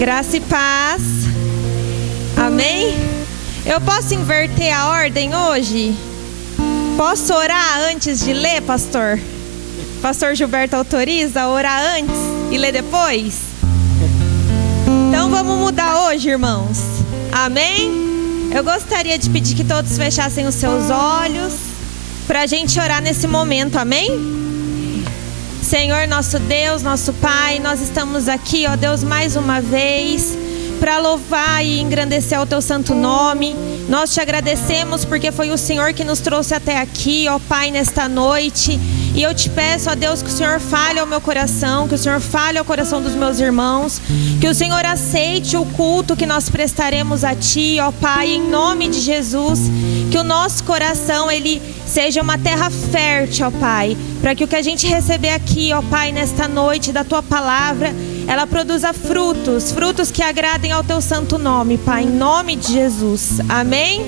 Graça e paz. Amém? Eu posso inverter a ordem hoje? Posso orar antes de ler, pastor? Pastor Gilberto autoriza orar antes e ler depois? Então vamos mudar hoje, irmãos. Amém? Eu gostaria de pedir que todos fechassem os seus olhos para a gente orar nesse momento, amém? Senhor, nosso Deus, nosso Pai, nós estamos aqui, ó Deus, mais uma vez para louvar e engrandecer o Teu santo nome. Nós te agradecemos porque foi o Senhor que nos trouxe até aqui, ó Pai, nesta noite. E eu te peço, ó Deus, que o Senhor fale ao meu coração, que o Senhor fale ao coração dos meus irmãos, que o Senhor aceite o culto que nós prestaremos a Ti, ó Pai, em nome de Jesus. Que o nosso coração, ele seja uma terra fértil, ó Pai, para que o que a gente receber aqui, ó Pai, nesta noite da Tua palavra, ela produza frutos, frutos que agradem ao Teu santo nome, Pai, em nome de Jesus. Amém?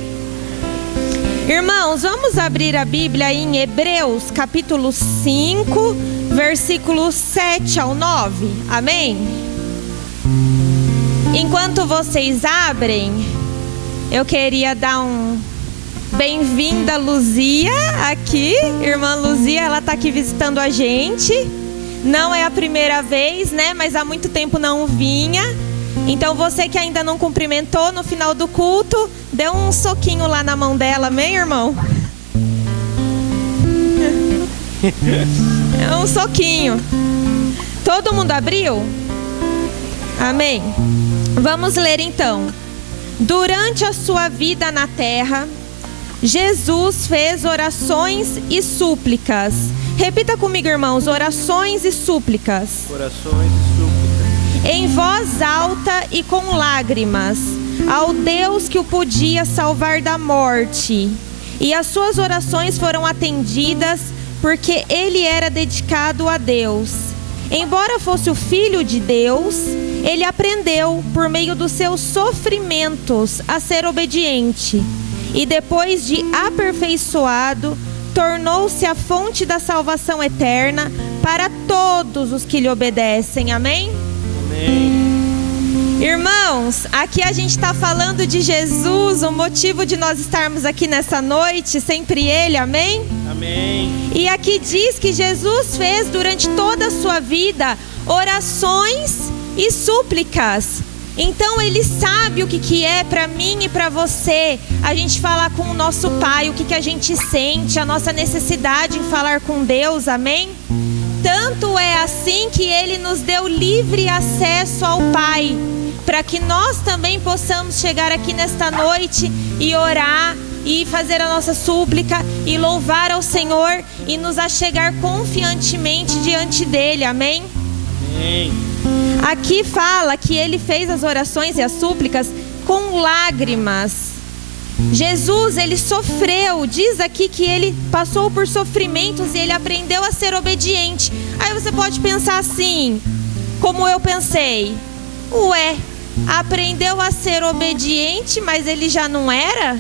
Irmãos, vamos abrir a Bíblia em Hebreus, capítulo 5, versículos 7 ao 9. Amém? Enquanto vocês abrem, eu queria dar um bem-vinda, Luzia, aqui. Irmã Luzia, ela está aqui visitando a gente. Não é a primeira vez, né? Mas há muito tempo não vinha. Então você que ainda não cumprimentou no final do culto, dê um soquinho lá na mão dela, amém, irmão? É um soquinho. Todo mundo abriu? Amém. Vamos ler então. Durante a sua vida na terra, Jesus fez orações e súplicas. Repita comigo, irmãos, orações e súplicas. Orações e súplicas. Em voz alta e com lágrimas, ao Deus que o podia salvar da morte. E as suas orações foram atendidas porque ele era dedicado a Deus. Embora fosse o Filho de Deus, ele aprendeu, por meio dos seus sofrimentos, a ser obediente. E depois de aperfeiçoado, tornou-se a fonte da salvação eterna para todos os que lhe obedecem. Amém? Amém. Irmãos, aqui a gente está falando de Jesus, o motivo de nós estarmos aqui nessa noite, sempre Ele, amém? Amém. E aqui diz que Jesus fez durante toda a sua vida orações e súplicas. Então ele sabe o que é para mim e para você a gente falar com o nosso Pai, o que a gente sente, a nossa necessidade em falar com Deus, amém? Tanto é assim que ele nos deu livre acesso ao Pai, para que nós também possamos chegar aqui nesta noite e orar e fazer a nossa súplica e louvar ao Senhor e nos achegar confiantemente diante dele, amém? Amém. Aqui fala que ele fez as orações e as súplicas com lágrimas. Jesus, ele sofreu, diz aqui que ele passou por sofrimentos e ele aprendeu a ser obediente. Aí você pode pensar assim, como eu pensei: ué, aprendeu a ser obediente, mas ele já não era?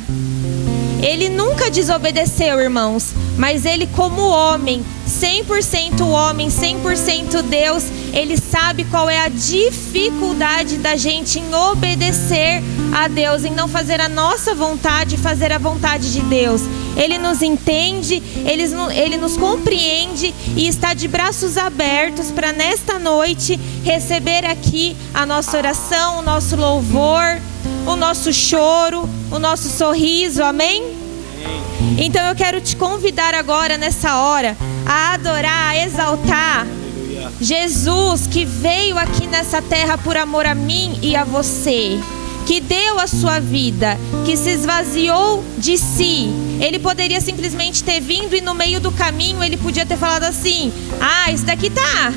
Ele nunca desobedeceu, irmãos, mas ele como homem, 100% homem, 100% Deus, ele sabe qual é a dificuldade da gente em obedecer a Deus, em não fazer a nossa vontade, fazer a vontade de Deus. Ele nos entende, ele nos compreende e está de braços abertos para nesta noite receber aqui a nossa oração, o nosso louvor, o nosso choro, o nosso sorriso, amém? Então eu quero te convidar agora nessa hora a adorar, a exaltar Jesus, que veio aqui nessa terra por amor a mim e a você, que deu a sua vida, que se esvaziou de si. Ele poderia simplesmente ter vindo e no meio do caminho ele podia ter falado assim: ah, isso daqui tá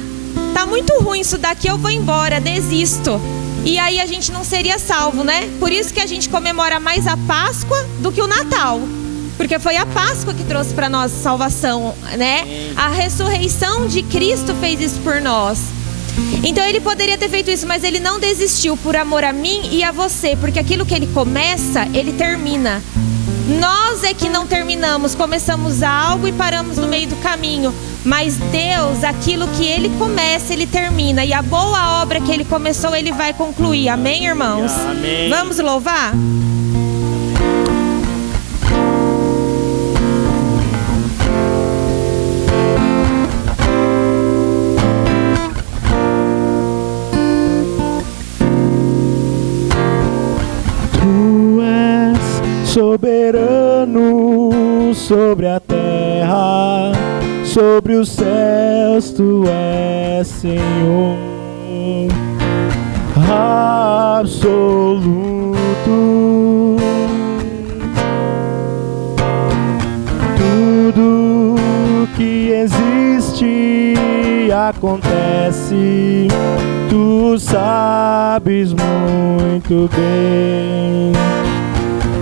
muito ruim, isso daqui eu vou embora, desisto. E aí a gente não seria salvo, né? Por isso que a gente comemora mais a Páscoa do que o Natal. Porque foi a Páscoa que trouxe para nós salvação, né? A ressurreição de Cristo fez isso por nós. Então ele poderia ter feito isso, mas ele não desistiu por amor a mim e a você. Porque aquilo que ele começa, ele termina. Nós é que não terminamos, começamos algo e paramos no meio do caminho. Mas Deus, aquilo que Ele começa, Ele termina. E a boa obra que Ele começou, Ele vai concluir. Amém, irmãos? Amém. Vamos louvar? Tu és soberano sobre a terra, sobre os céus tu és Senhor absoluto. Tudo que existe acontece, tu sabes muito bem.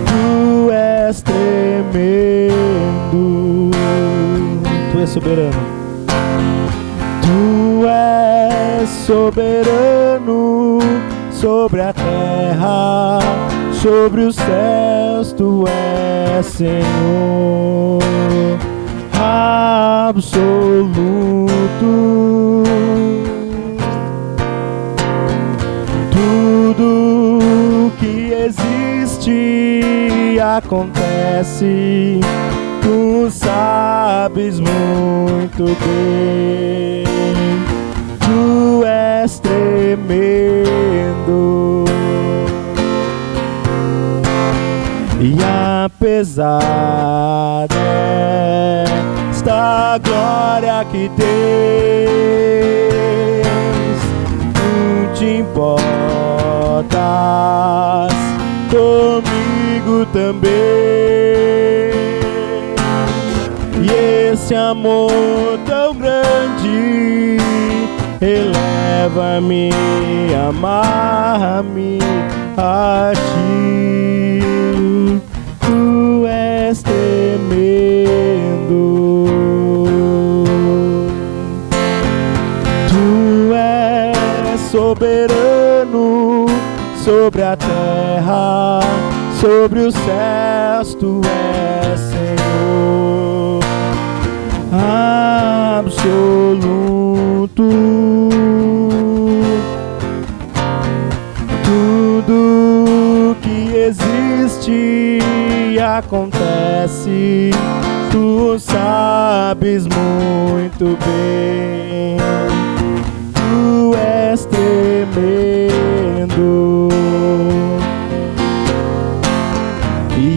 Tu és tremendo, tu és soberano. Tu és soberano sobre a terra, sobre os céus tu és Senhor absoluto. Tudo que existe acontece, tu sabes muito bem. Tu és tremendo. E apesar desta glória que tens, tu te importas comigo também. E esse amor tão grande eleva-me, amarra-me a ti. Tu és tremendo. Tu és soberano sobre a terra, sobre os céus tu és Senhor absoluto. Tudo que existe acontece, tu sabes muito bem. Tu és tremendo. E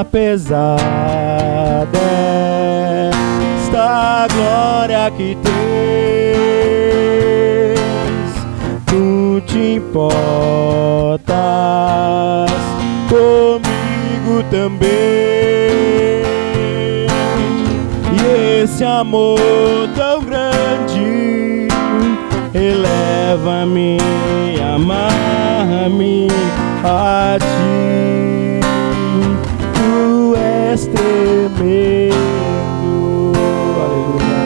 apesar desta glória que tens, tu te importas comigo também. E esse amor tão grande eleva-me, amarra-me a ti. Tu és tremendo. Aleluia.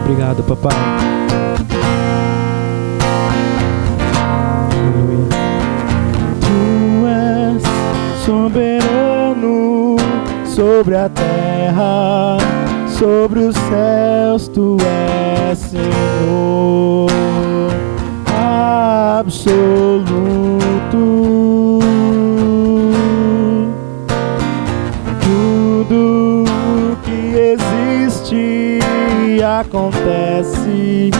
Obrigado, papai. Aleluia. Tu és soberano sobre a terra, sobre os céus tu és Senhor absoluto. Tudo que existe acontece,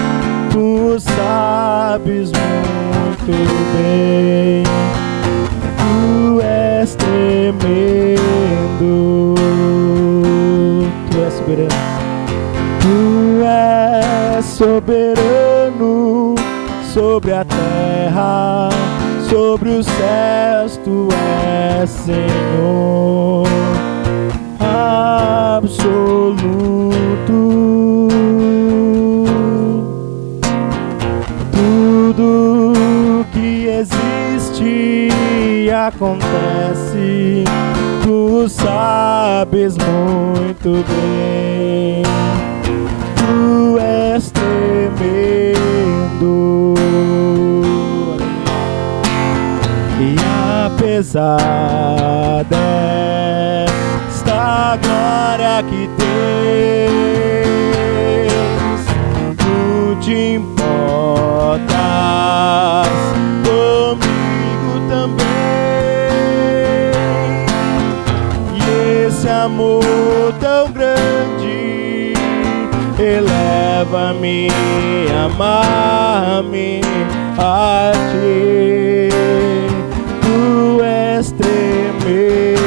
tu sabes muito bem. Tu és tremendo. Tu és soberano. Tu és soberano sobre a terra, sobre os céus tu és Senhor absoluto. Tudo que existe acontece, tu sabes muito bem. Tu és tremendo. E apesar eleva-me, amar-me a ti. Tu és tremendo,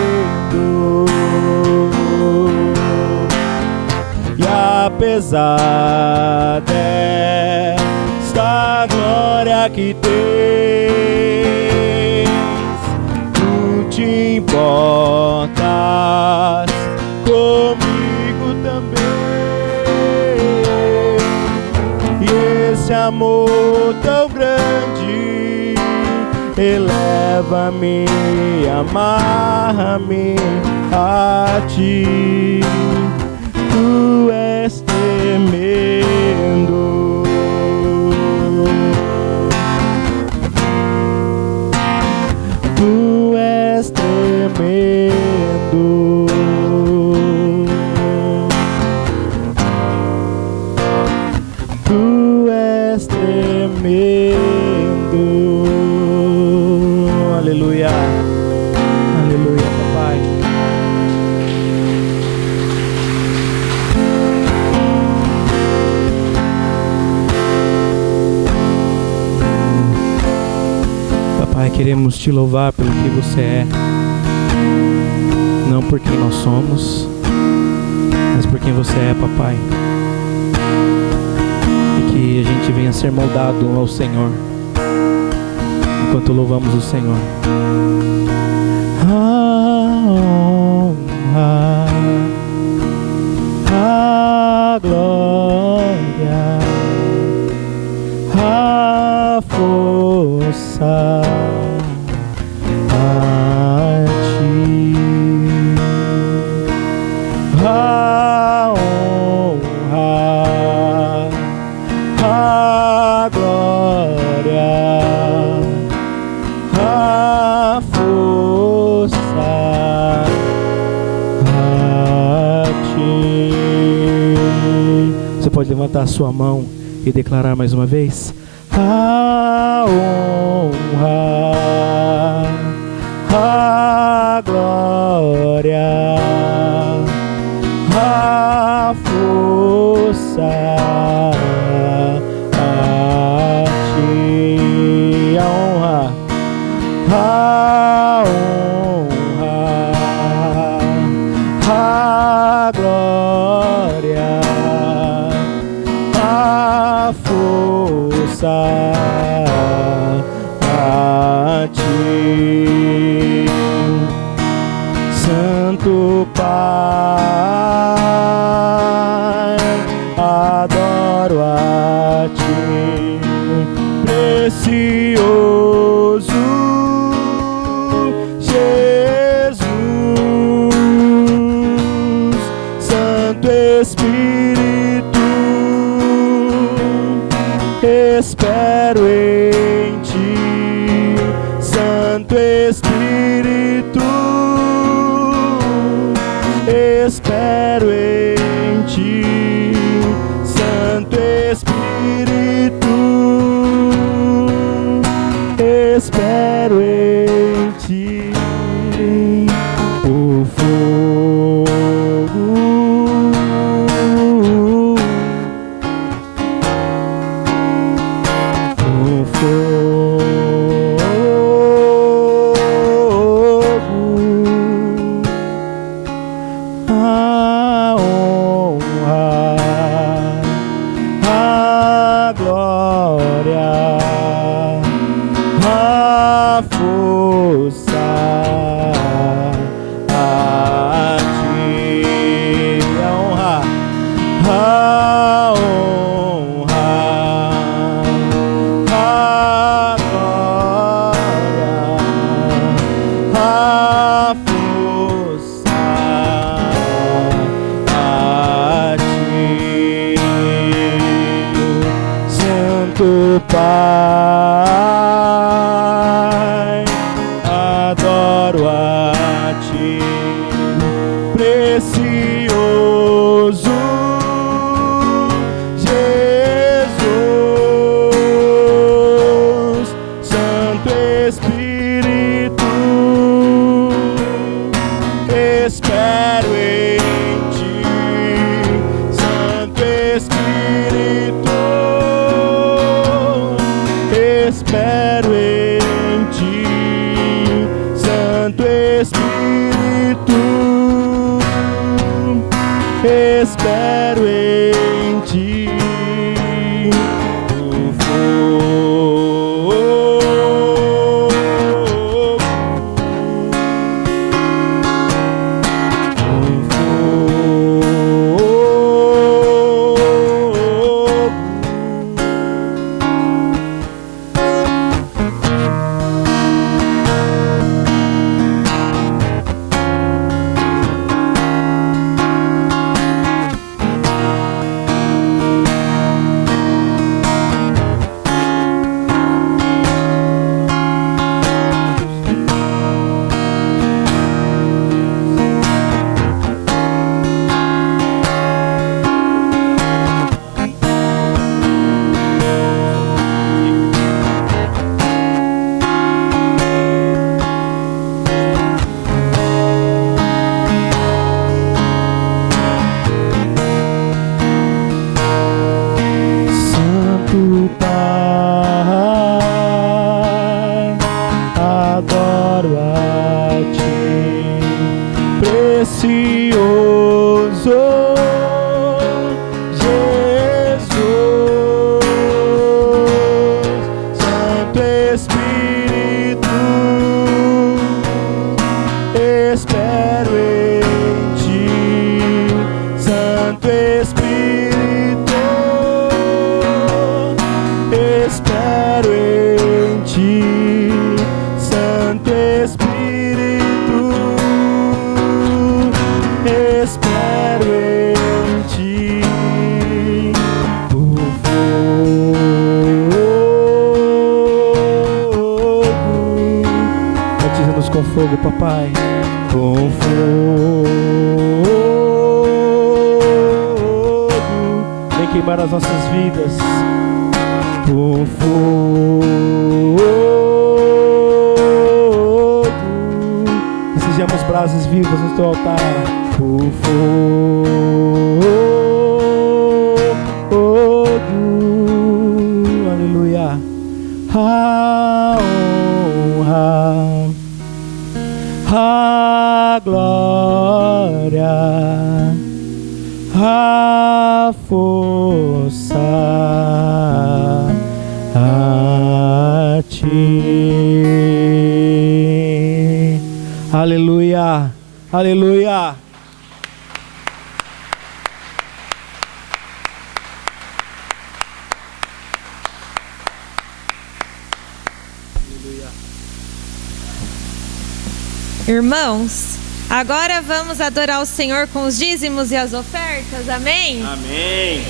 e apesar desta glória que tens, tu te importas comigo também. E esse amor tão grande eleva-me, amarra-me a ti. Tu és tremendo, tu és tremendo, tu és tremendo. Aleluia, aleluia, papai. Papai, queremos te louvar pelo que você é, não por quem nós somos, mas por quem você é, papai. E que a gente venha ser moldado ao Senhor enquanto louvamos o Senhor. A honra, a glória, a força a ti. A honra, a glória, a força a ti. Você pode levantar a sua mão e declarar mais uma vez: a honra, a glória, a força a ti. A honra, a honra, a glória, a força a ti. Santo Pai, adoro a ti. Precioso Jesus, Santo Espírito, espero em ti. Santo Espírito, espero em ti. Santo Espírito, espero em ti. O fogo, o fogo, a honra, a glória, a força a ti. A honra, a honra, a glória, a força a ti. Santo Pai, adoro a ti. Precioso Jesus, Santo Espírito, espero em ti. Santo Espírito, fogo, papai. Com fogo. Vem queimar as nossas vidas. Com fogo. Que sejamos brasas vivas no teu altar. Com fogo. Aleluia. A honra, a glória, a força a ti. Aleluia, aleluia. Irmãos, agora vamos adorar o Senhor com os dízimos e as ofertas, amém? Amém.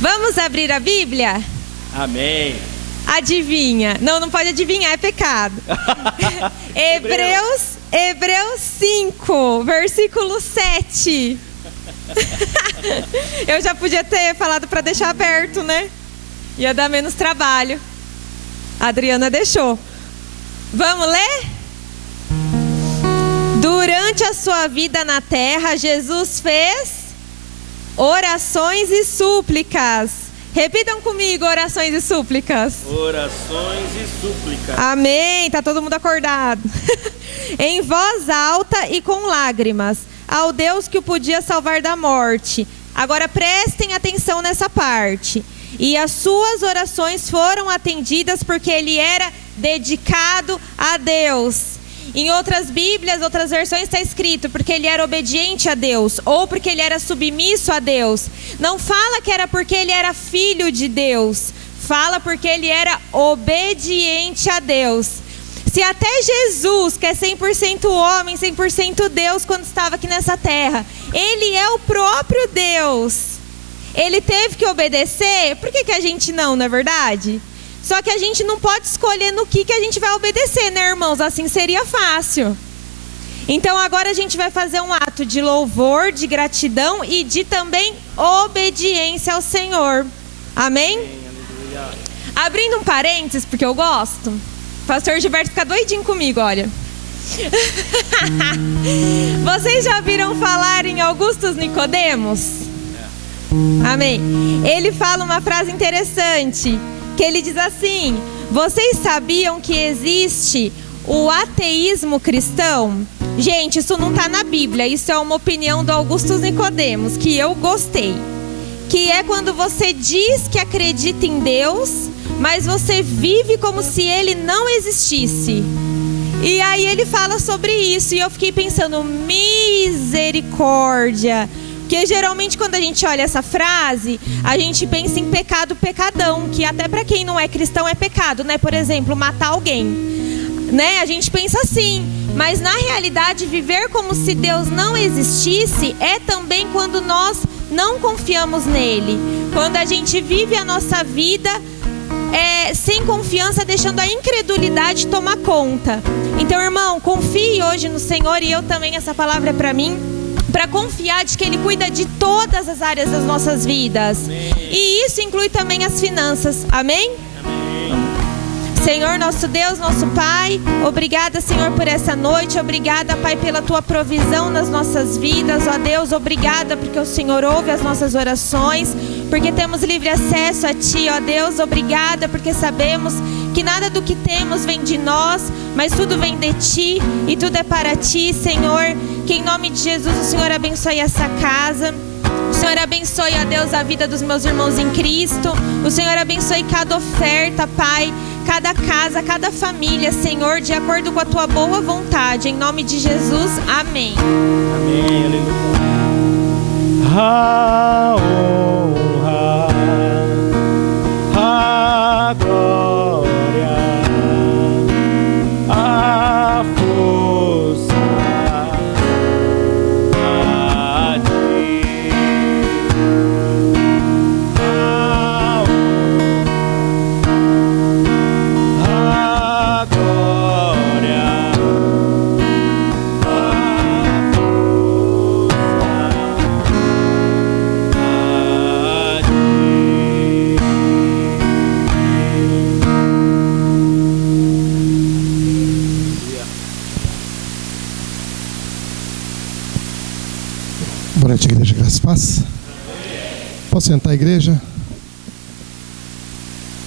Vamos abrir a Bíblia? Amém. Adivinha? Não, não pode adivinhar, é pecado. Hebreus 5, versículo 7. Eu já podia ter falado para deixar aberto, né? Ia dar menos trabalho. A Adriana deixou. Vamos ler? Durante a sua vida na terra, Jesus fez orações e súplicas. Repitam comigo, orações e súplicas. Orações e súplicas. Amém, tá todo mundo acordado. Em voz alta e com lágrimas, ao Deus que o podia salvar da morte. Agora prestem atenção nessa parte. E as suas orações foram atendidas porque ele era dedicado a Deus. Em outras Bíblias, outras versões está escrito porque ele era obediente a Deus ou porque ele era submisso a Deus. Não fala que era porque ele era filho de Deus. Fala porque ele era obediente a Deus. Se até Jesus, que é 100% homem, 100% Deus quando estava aqui nessa terra, ele é o próprio Deus. Ele teve que obedecer, por que a gente não é verdade? Só que a gente não pode escolher no que a gente vai obedecer, né, irmãos? Assim seria fácil. Então agora a gente vai fazer um ato de louvor, de gratidão e de também obediência ao Senhor. Amém? Abrindo um parênteses, porque eu gosto. O pastor Gilberto fica doidinho comigo, olha. Vocês já ouviram falar em Augustus Nicodemos? Amém. Ele fala uma frase interessante, que ele diz assim: vocês sabiam que existe o ateísmo cristão? Gente, isso não está na Bíblia, isso é uma opinião do Augustus Nicodemos, que eu gostei. Que é quando você diz que acredita em Deus, mas você vive como se ele não existisse. E aí ele fala sobre isso, e eu fiquei pensando, misericórdia. Porque geralmente quando a gente olha essa frase, a gente pensa em pecado, pecadão, que até para quem não é cristão é pecado, né? Por exemplo, matar alguém, né? A gente pensa assim, mas na realidade viver como se Deus não existisse é também quando nós não confiamos nele. Quando a gente vive a nossa vida sem confiança, deixando a incredulidade tomar conta. Então, irmão, confie hoje no Senhor, e eu também, essa palavra é para mim, para confiar de que ele cuida de todas as áreas das nossas vidas. Amém. E isso inclui também as finanças. Amém? Senhor, nosso Deus, nosso Pai, obrigada, Senhor, por essa noite. Obrigada, Pai, pela tua provisão nas nossas vidas. Ó Deus, obrigada porque o Senhor ouve as nossas orações, porque temos livre acesso a Ti. Ó Deus, obrigada porque sabemos que nada do que temos vem de nós, mas tudo vem de Ti e tudo é para Ti, Senhor. Que em nome de Jesus o Senhor abençoe essa casa. O Senhor abençoe, ó Deus, a vida dos meus irmãos em Cristo. O Senhor abençoe cada oferta, Pai, cada casa, cada família, Senhor, de acordo com a Tua boa vontade. Em nome de Jesus, amém. Amém, aleluia. A honra, a glória, a força a Ti. A glória, noite, igreja, graças e paz. Posso sentar, igreja?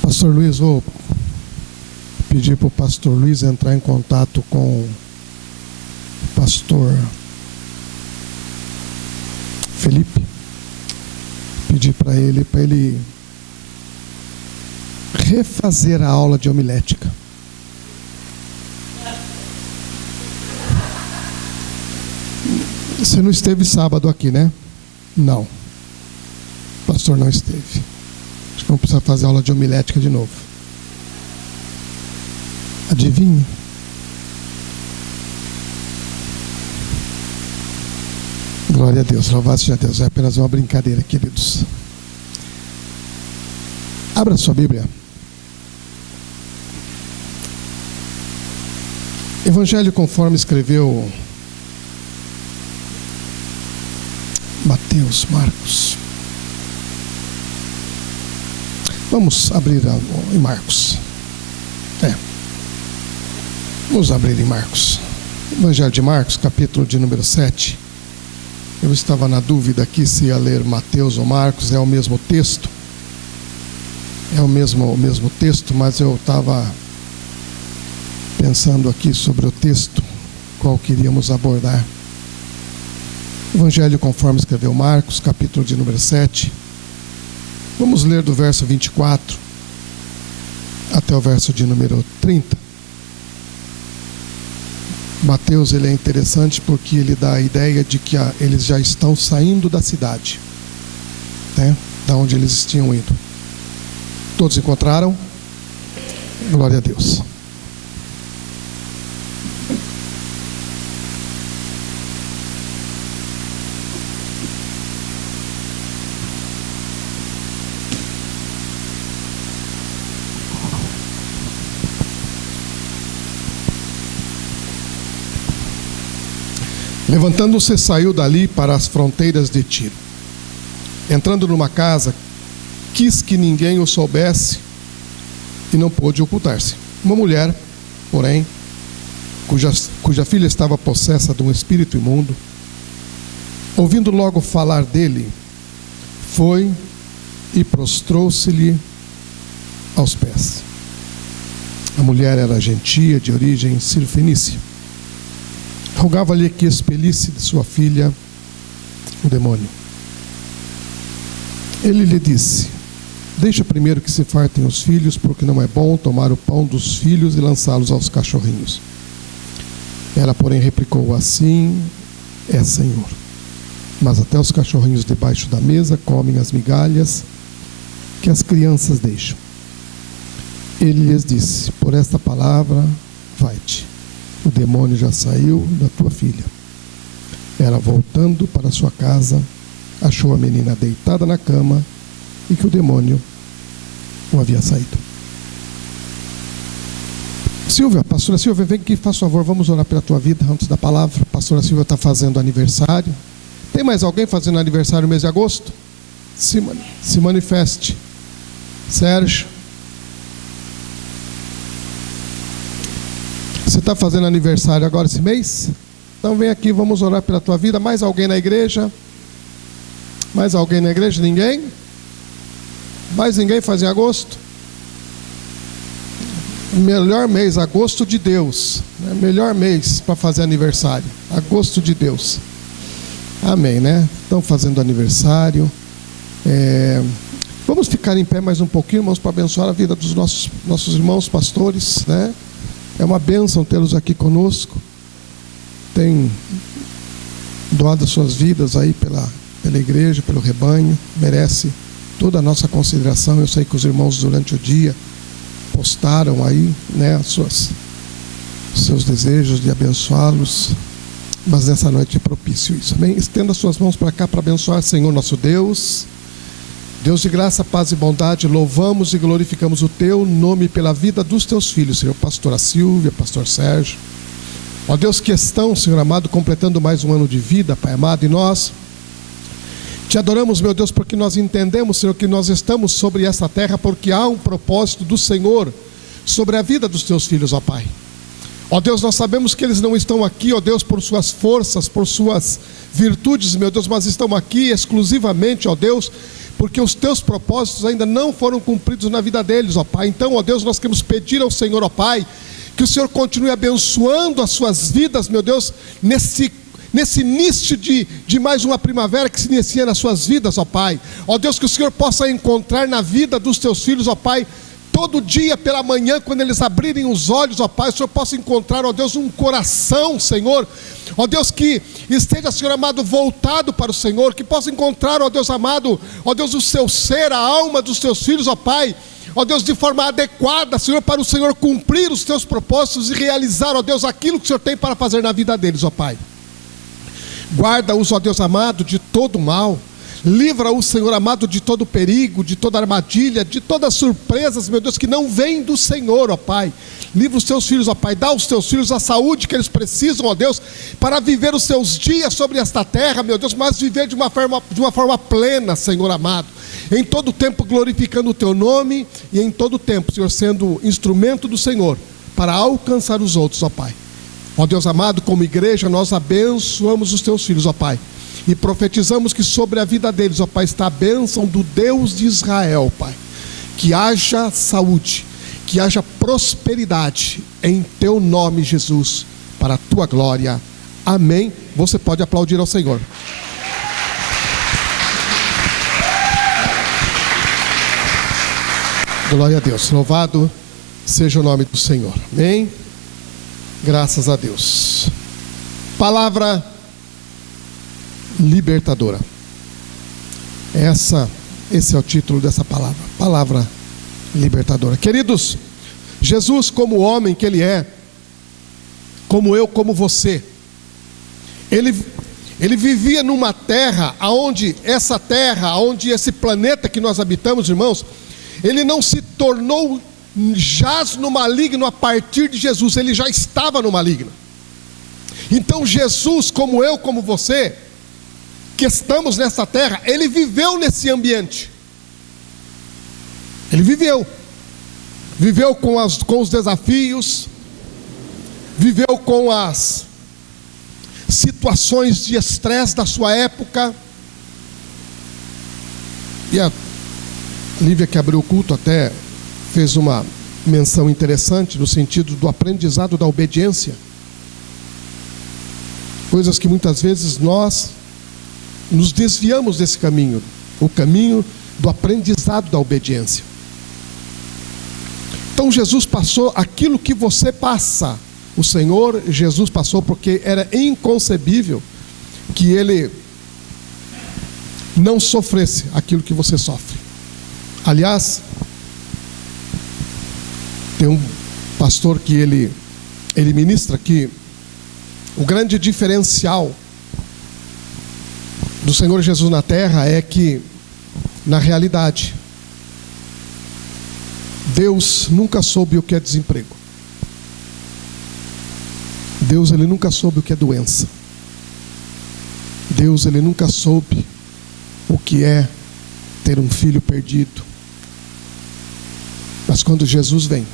Pastor Luiz, vou pedir para o pastor Luiz entrar em contato com o pastor Felipe. Pedir para ele refazer a aula de homilética. Você não esteve sábado aqui, né? Não. O pastor não esteve. Acho que vamos precisar fazer aula de homilética de novo. Adivinhe? Glória a Deus, louvado seja Deus. É apenas uma brincadeira, queridos. Abra sua Bíblia. Evangelho conforme escreveu Mateus, Marcos. Vamos abrir em Marcos. Vamos abrir em Marcos. Evangelho de Marcos, capítulo de número 7. Eu estava na dúvida aqui se ia ler Mateus ou Marcos. É o mesmo texto. É o mesmo texto, mas eu estava pensando aqui sobre o texto, qual queríamos abordar. Evangelho conforme escreveu Marcos, capítulo de número 7. Vamos ler do verso 24 até o verso de número 30. Mateus, ele é interessante porque ele dá a ideia de que eles já estão saindo da cidade, né? Da onde eles tinham ido. Todos encontraram? Glória a Deus. Levantando-se, saiu dali para as fronteiras de Tiro. Entrando numa casa, quis que ninguém o soubesse e não pôde ocultar-se. Uma mulher, porém, cuja filha estava possessa de um espírito imundo, ouvindo logo falar dele, foi e prostrou-se-lhe aos pés. A mulher era gentia, de origem cirofenícia. Rogava-lhe que expelisse de sua filha o demônio. Ele lhe disse: deixa primeiro que se fartem os filhos, porque não é bom tomar o pão dos filhos e lançá-los aos cachorrinhos. Ela, porém, replicou: assim é, Senhor. Mas até os cachorrinhos debaixo da mesa comem as migalhas que as crianças deixam. Ele lhes disse: por esta palavra, vai-te. O demônio já saiu da tua filha. Ela, voltando para sua casa, achou a menina deitada na cama e que o demônio o havia saído. Silvia, pastora Silvia, vem aqui, faz favor, vamos orar pela tua vida antes da palavra. A pastora Silvia está fazendo aniversário. Tem mais alguém fazendo aniversário no mês de agosto? Se manifeste. Sérgio, você está fazendo aniversário agora esse mês? Então vem aqui, vamos orar pela tua vida. Mais alguém na igreja? Mais alguém na igreja? Ninguém? Mais ninguém faz em agosto? Melhor mês, agosto de Deus, né? Melhor mês para fazer aniversário, agosto de Deus. Amém, né? Estão fazendo aniversário. Vamos ficar em pé mais um pouquinho, irmãos, para abençoar a vida dos nossos irmãos pastores, né? É uma bênção tê-los aqui conosco. Tem doado as suas vidas aí pela igreja, pelo rebanho. Merece toda a nossa consideração. Eu sei que os irmãos durante o dia postaram aí, né, os seus desejos de abençoá-los. Mas nessa noite é propício isso. Amém? Estenda suas mãos para cá para abençoar, Senhor nosso Deus. Deus de graça, paz e bondade, louvamos e glorificamos o Teu nome pela vida dos Teus filhos, Senhor, pastora Silvia, pastor Sérgio. Ó Deus, que estão, Senhor amado, completando mais um ano de vida, Pai amado, e nós Te adoramos, meu Deus, porque nós entendemos, Senhor, que nós estamos sobre essa terra porque há um propósito do Senhor sobre a vida dos Teus filhos, ó Pai. Ó Deus, nós sabemos que eles não estão aqui, ó Deus, por suas forças, por suas virtudes, meu Deus, mas estão aqui exclusivamente, ó Deus, porque os teus propósitos ainda não foram cumpridos na vida deles, ó Pai. Então, ó Deus, nós queremos pedir ao Senhor, ó Pai, que o Senhor continue abençoando as suas vidas, meu Deus, nesse início de mais uma primavera que se inicia nas suas vidas, ó Pai. Ó Deus, que o Senhor possa encontrar na vida dos teus filhos, ó Pai, todo dia pela manhã, quando eles abrirem os olhos, ó Pai, o Senhor possa encontrar, ó Deus, um coração, Senhor, ó Deus, que esteja, Senhor amado, voltado para o Senhor, que possa encontrar, ó Deus amado, ó Deus, o seu ser, a alma dos teus filhos, ó Pai, ó Deus, de forma adequada, Senhor, para o Senhor cumprir os teus propósitos e realizar, ó Deus, aquilo que o Senhor tem para fazer na vida deles, ó Pai. Guarda-os, ó Deus amado, de todo mal. Livra-os, Senhor amado, de todo perigo, de toda armadilha, de todas as surpresas, meu Deus, que não vêm do Senhor, ó Pai. Livra os teus filhos, ó Pai. Dá aos teus filhos a saúde que eles precisam, ó Deus, para viver os seus dias sobre esta terra, meu Deus, mas viver de uma forma plena, Senhor amado. Em todo tempo glorificando o teu nome e em todo tempo, Senhor, sendo instrumento do Senhor para alcançar os outros, ó Pai. Ó Deus amado, como igreja, nós abençoamos os teus filhos, ó Pai. E profetizamos que sobre a vida deles, ó Pai, está a bênção do Deus de Israel, Pai. Que haja saúde, que haja prosperidade em teu nome, Jesus, para a tua glória. Amém. Você pode aplaudir ao Senhor. Glória a Deus. Louvado seja o nome do Senhor. Amém. Graças a Deus. Palavra libertadora. Esse é o título dessa palavra. Palavra libertadora. Queridos, Jesus, como homem que Ele é, como eu, como você, Ele vivia numa terra, onde esse planeta que nós habitamos, irmãos, ele não se tornou jaz no maligno a partir de Jesus, ele já estava no maligno. Então Jesus, como eu, como você, que estamos nessa terra, ele viveu nesse ambiente. Ele viveu com os desafios, viveu com as situações de estresse da sua época. E a Lívia, que abriu o culto, até fez uma menção interessante no sentido do aprendizado da obediência. Coisas que muitas vezes nós nos desviamos desse caminho, o caminho do aprendizado da obediência. Então Jesus passou aquilo que você passa. O Senhor Jesus passou, porque era inconcebível que Ele não sofresse aquilo que você sofre. Aliás, tem um pastor que ele ministra que o grande diferencial do Senhor Jesus na terra é que, na realidade, Deus nunca soube o que é desemprego. Deus, Ele nunca soube o que é doença. Deus, Ele nunca soube o que é ter um filho perdido. Mas quando Jesus vem,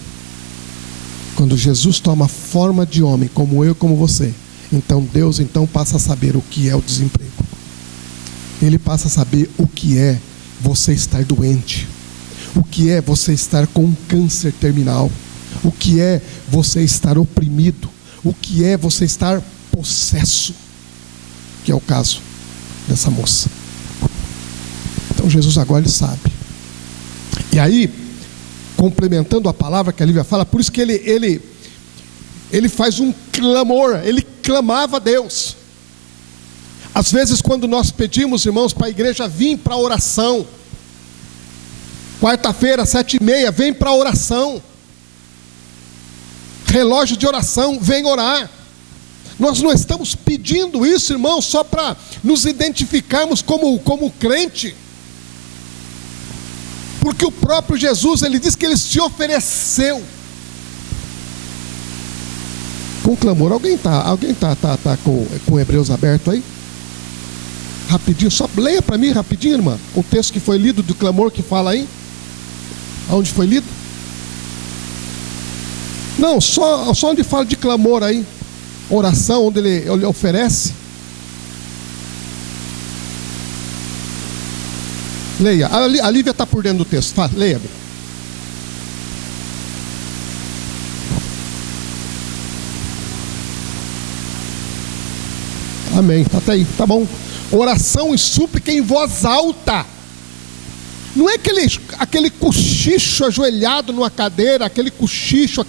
quando Jesus toma forma de homem, como eu, como você, então Deus passa a saber o que é o desemprego. Ele passa a saber o que é você estar doente, o que é você estar com um câncer terminal, o que é você estar oprimido, o que é você estar possesso, que é o caso dessa moça. Então Jesus agora Ele sabe. E aí, complementando a palavra que a Lívia fala, por isso que ele faz um clamor, ele clamava a Deus. Às vezes quando nós pedimos, irmãos, para a igreja vir para a oração, quarta-feira, 7h30, vem para a oração, relógio de oração, vem orar. Nós não estamos pedindo isso, irmãos, só para nos identificarmos como crente, porque o próprio Jesus, Ele diz que Ele se ofereceu com clamor. Alguém tá com Hebreus aberto aí? Rapidinho, só leia para mim rapidinho, irmã, o texto que foi lido do clamor que fala aí. Aonde foi lido? Não, só onde fala de clamor aí, oração, onde ele oferece. Leia, a Lívia está por dentro do texto, leia. Amém, está aí, tá bom. Oração e súplica em voz alta. Não é aquele cochicho ajoelhado numa cadeira, aquele cochicho,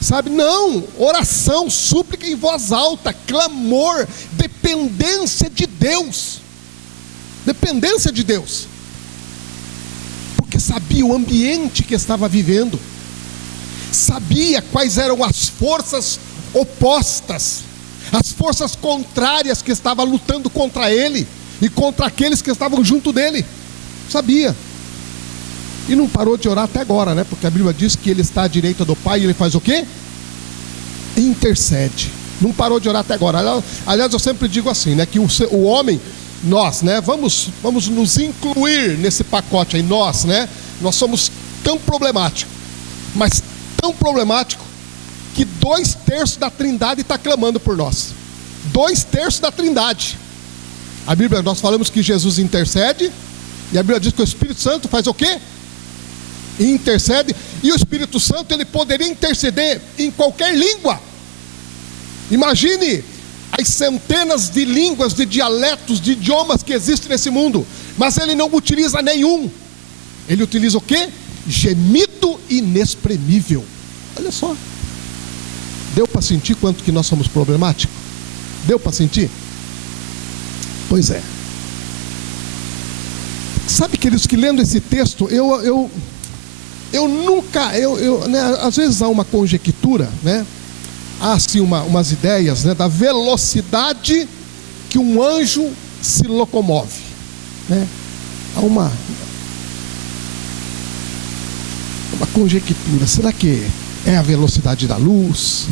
sabe? Não, oração, súplica em voz alta, clamor, dependência de Deus. Dependência de Deus. Porque sabia o ambiente que estava vivendo. Sabia quais eram as forças opostas, as forças contrárias que estavam lutando contra ele e contra aqueles que estavam junto dele. Sabia. E não parou de orar até agora, né? Porque a Bíblia diz que ele está à direita do Pai e ele faz o quê? Intercede. Não parou de orar até agora. Aliás, eu sempre digo assim, né? Que o homem, nós, né? Vamos nos incluir nesse pacote aí, nós, né? Nós somos tão problemáticos, mas tão problemático, que 2/3 da Trindade está clamando por nós. 2/3 da Trindade. A Bíblia, nós falamos que Jesus intercede, e a Bíblia diz que o Espírito Santo faz o quê? Intercede. E o Espírito Santo, ele poderia interceder em qualquer língua. Imagine as centenas de línguas, de dialetos, de idiomas que existem nesse mundo, mas ele não utiliza nenhum. Ele utiliza o quê? Gemido inexprimível. Olha só. Deu para sentir quanto que nós somos problemáticos? Deu para sentir? Pois é. Sabe, queridos, que lendo esse texto, eu nunca, né, às vezes há uma conjectura, né? Há assim umas ideias, né, da velocidade que um anjo se locomove, né? Há uma conjectura. Será que é a velocidade da luz?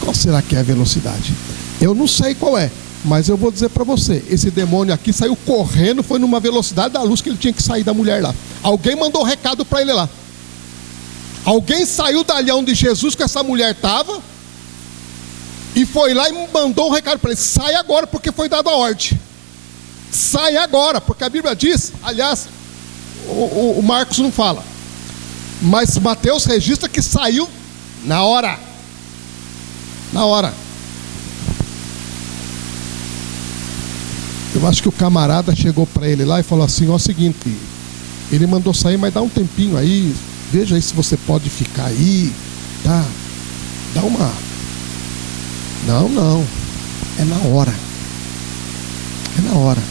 Qual será que é a velocidade? Eu não sei qual é, mas eu vou dizer para você, esse demônio aqui saiu correndo, foi numa velocidade da luz que ele tinha que sair da mulher lá. Alguém mandou um recado para ele lá. Alguém saiu dali onde Jesus com essa mulher estava e foi lá e mandou um recado para ele: sai agora, porque foi dado a ordem. Sai agora, porque a Bíblia diz, aliás, o Marcos não fala, mas Mateus registra que saiu na hora. Na hora. Eu acho que o camarada chegou para ele lá e falou assim: ó, o seguinte, ele mandou sair, mas dá um tempinho aí, veja aí se você pode ficar aí, tá? Dá uma... Não, é na hora. É na hora.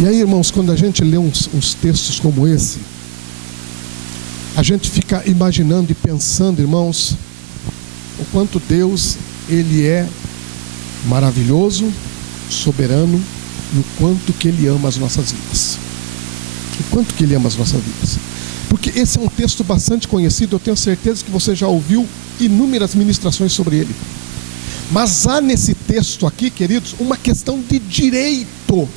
E aí, irmãos, quando a gente lê uns textos como esse, a gente fica imaginando e pensando, irmãos, o quanto Deus, Ele é maravilhoso, soberano, e o quanto que Ele ama as nossas vidas. O quanto que Ele ama as nossas vidas. Porque esse é um texto bastante conhecido, eu tenho certeza que você já ouviu inúmeras ministrações sobre ele. Mas há nesse texto aqui, queridos, uma questão de direito.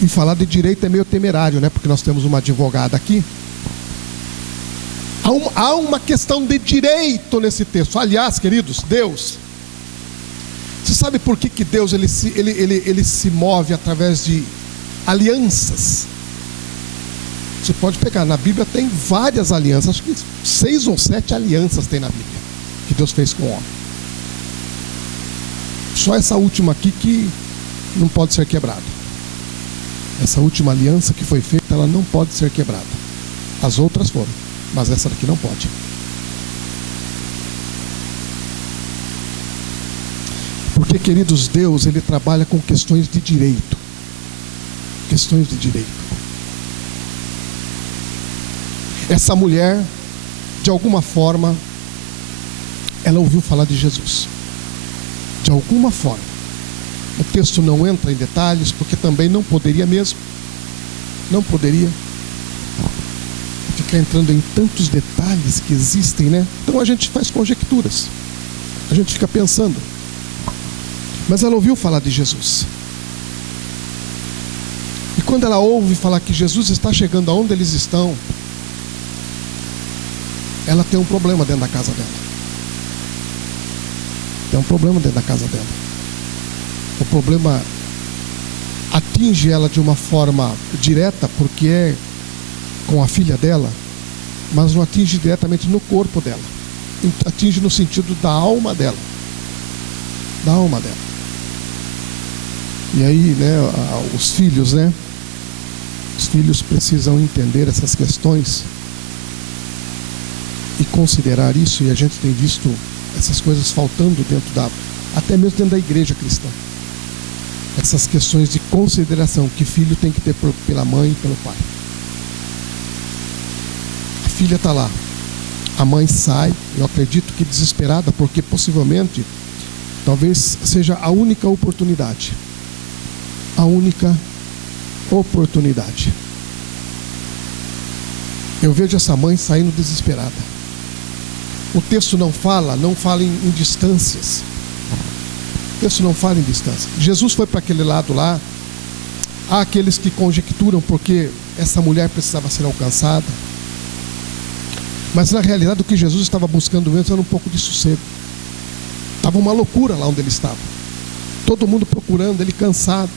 E falar de direito é meio temerário, né? Porque nós temos uma advogada aqui. Há uma questão de direito nesse texto. Aliás, queridos, Deus, você sabe por que Deus ele se move através de alianças? Você pode pegar, na Bíblia tem várias alianças, acho que 6 ou 7 alianças tem na Bíblia, que Deus fez com o homem. Só essa última aqui que não pode ser quebrada. Essa última aliança que foi feita, ela não pode ser quebrada. As outras foram, mas essa daqui não pode. Porque, queridos, Deus, Ele trabalha com questões de direito. Questões de direito. Essa mulher, de alguma forma, ela ouviu falar de Jesus. De alguma forma. O texto não entra em detalhes, porque também não poderia mesmo. Não poderia ficar entrando em tantos detalhes que existem, né? Então a gente faz conjecturas. A gente fica pensando. Mas ela ouviu falar de Jesus. E quando ela ouve falar que Jesus está chegando aonde eles estão, ela tem um problema dentro da casa dela. Tem um problema dentro da casa dela. O problema atinge ela de uma forma direta, porque é com a filha dela, mas não atinge diretamente no corpo dela. Atinge no sentido da alma dela. Da alma dela. E aí, os filhos, os filhos precisam entender essas questões e considerar isso, e a gente tem visto essas coisas faltando até mesmo dentro da igreja cristã. Essas questões de consideração que filho tem que ter pela mãe e pelo pai. A filha está lá, a mãe sai, eu acredito que desesperada, porque possivelmente, talvez seja a única oportunidade. A única oportunidade. Eu vejo essa mãe saindo desesperada. O texto não fala em distâncias. O texto não fala em distância. Jesus foi para aquele lado lá. Há aqueles que conjecturam porque essa mulher precisava ser alcançada. Mas na realidade o que Jesus estava buscando mesmo era um pouco de sossego. Estava uma loucura lá onde ele estava. Todo mundo procurando, ele cansado.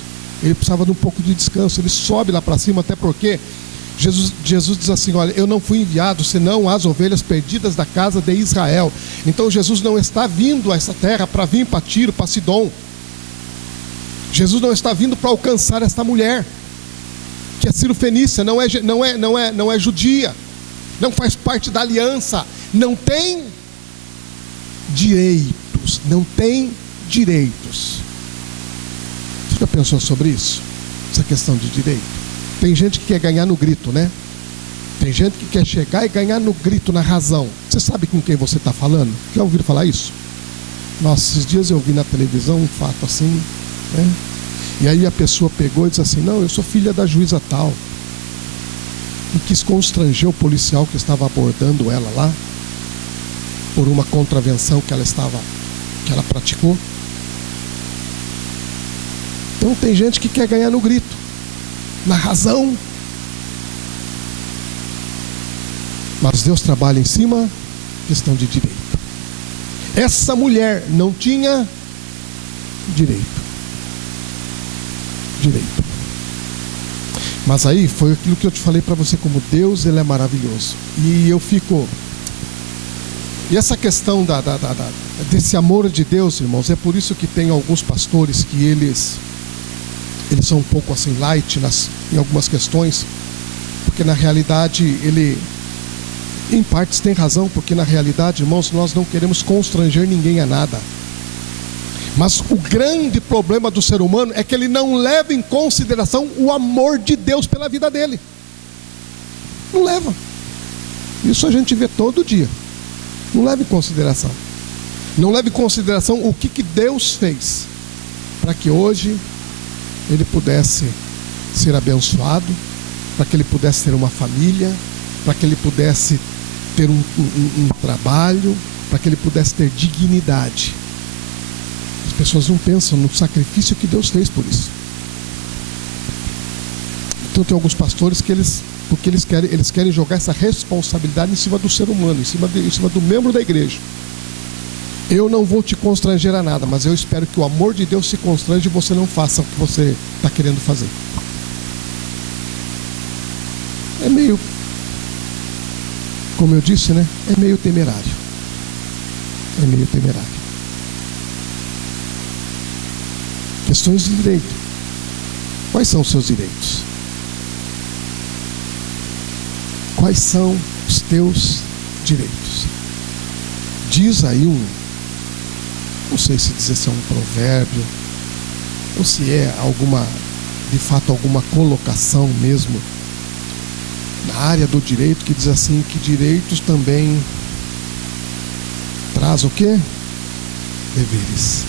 Ele precisava de um pouco de descanso. Ele sobe lá para cima, até porque Jesus diz assim: olha, eu não fui enviado senão as ovelhas perdidas da casa de Israel. Então Jesus não está vindo a essa terra para vir para Tiro, para Sidom. Jesus não está vindo para alcançar esta mulher, que é Ciro-fenícia, não é judia, não faz parte da aliança, não tem direitos, não tem direitos. Você já pensou sobre isso? Essa questão de direito? Tem gente que quer ganhar no grito, Tem gente que quer chegar e ganhar no grito, na razão. Você sabe com quem você está falando? Já ouviram falar isso? Nossa, esses dias eu vi na televisão um fato assim, E aí a pessoa pegou e disse assim: não, eu sou filha da juíza tal. E quis constranger o policial que estava abordando ela lá, por uma contravenção que ela praticou. Então tem gente que quer ganhar no grito, na razão. Mas Deus trabalha em cima, questão de direito. Essa mulher não tinha direito. Mas aí foi aquilo que eu te falei para você, como Deus, ele é maravilhoso. E eu fico... E essa questão desse amor de Deus, irmãos, é por isso que tem alguns pastores que eles são um pouco assim light em algumas questões, porque na realidade em partes tem razão, porque na realidade, irmãos, nós não queremos constranger ninguém a nada. Mas o grande problema do ser humano é que ele não leva em consideração o amor de Deus pela vida dele. Não leva. Isso a gente vê todo dia. Não leva em consideração. Não leva em consideração o que Deus fez para que hoje ele pudesse ser abençoado, para que ele pudesse ter uma família, para que ele pudesse ter um trabalho, para que ele pudesse ter dignidade. As pessoas não pensam no sacrifício que Deus fez por isso. Então tem alguns pastores que eles querem jogar essa responsabilidade em cima do ser humano, em cima do membro da igreja. Eu não vou te constranger a nada, mas eu espero que o amor de Deus se constrange e você não faça o que você está querendo fazer. É meio, como eu disse, é meio temerário. É meio temerário. Questões de direito. Quais são os seus direitos? Quais são os teus direitos? Diz aí não sei se dizer se é um provérbio, ou se é de fato alguma colocação mesmo na área do direito, que diz assim, que direitos também traz o quê? Deveres.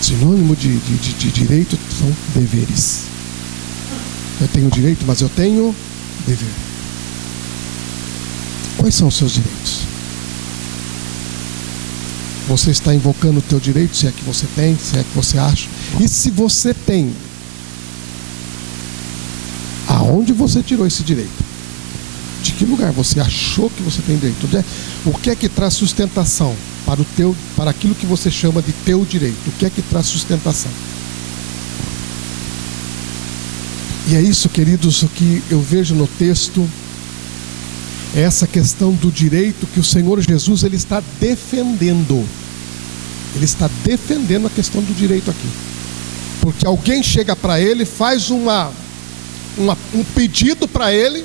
Sinônimo de direito são deveres. Eu tenho direito, mas eu tenho dever. Quais são os seus direitos? Você está invocando o teu direito, se é que você tem, se é que você acha. E se você tem, aonde você tirou esse direito? De que lugar você achou que você tem direito? O que é que traz sustentação para aquilo que você chama de teu direito? O que é que traz sustentação? E é isso, queridos, o que eu vejo no texto, é essa questão do direito que o Senhor Jesus ele está defendendo. Ele está defendendo a questão do direito aqui. Porque alguém chega para ele, faz um pedido para ele.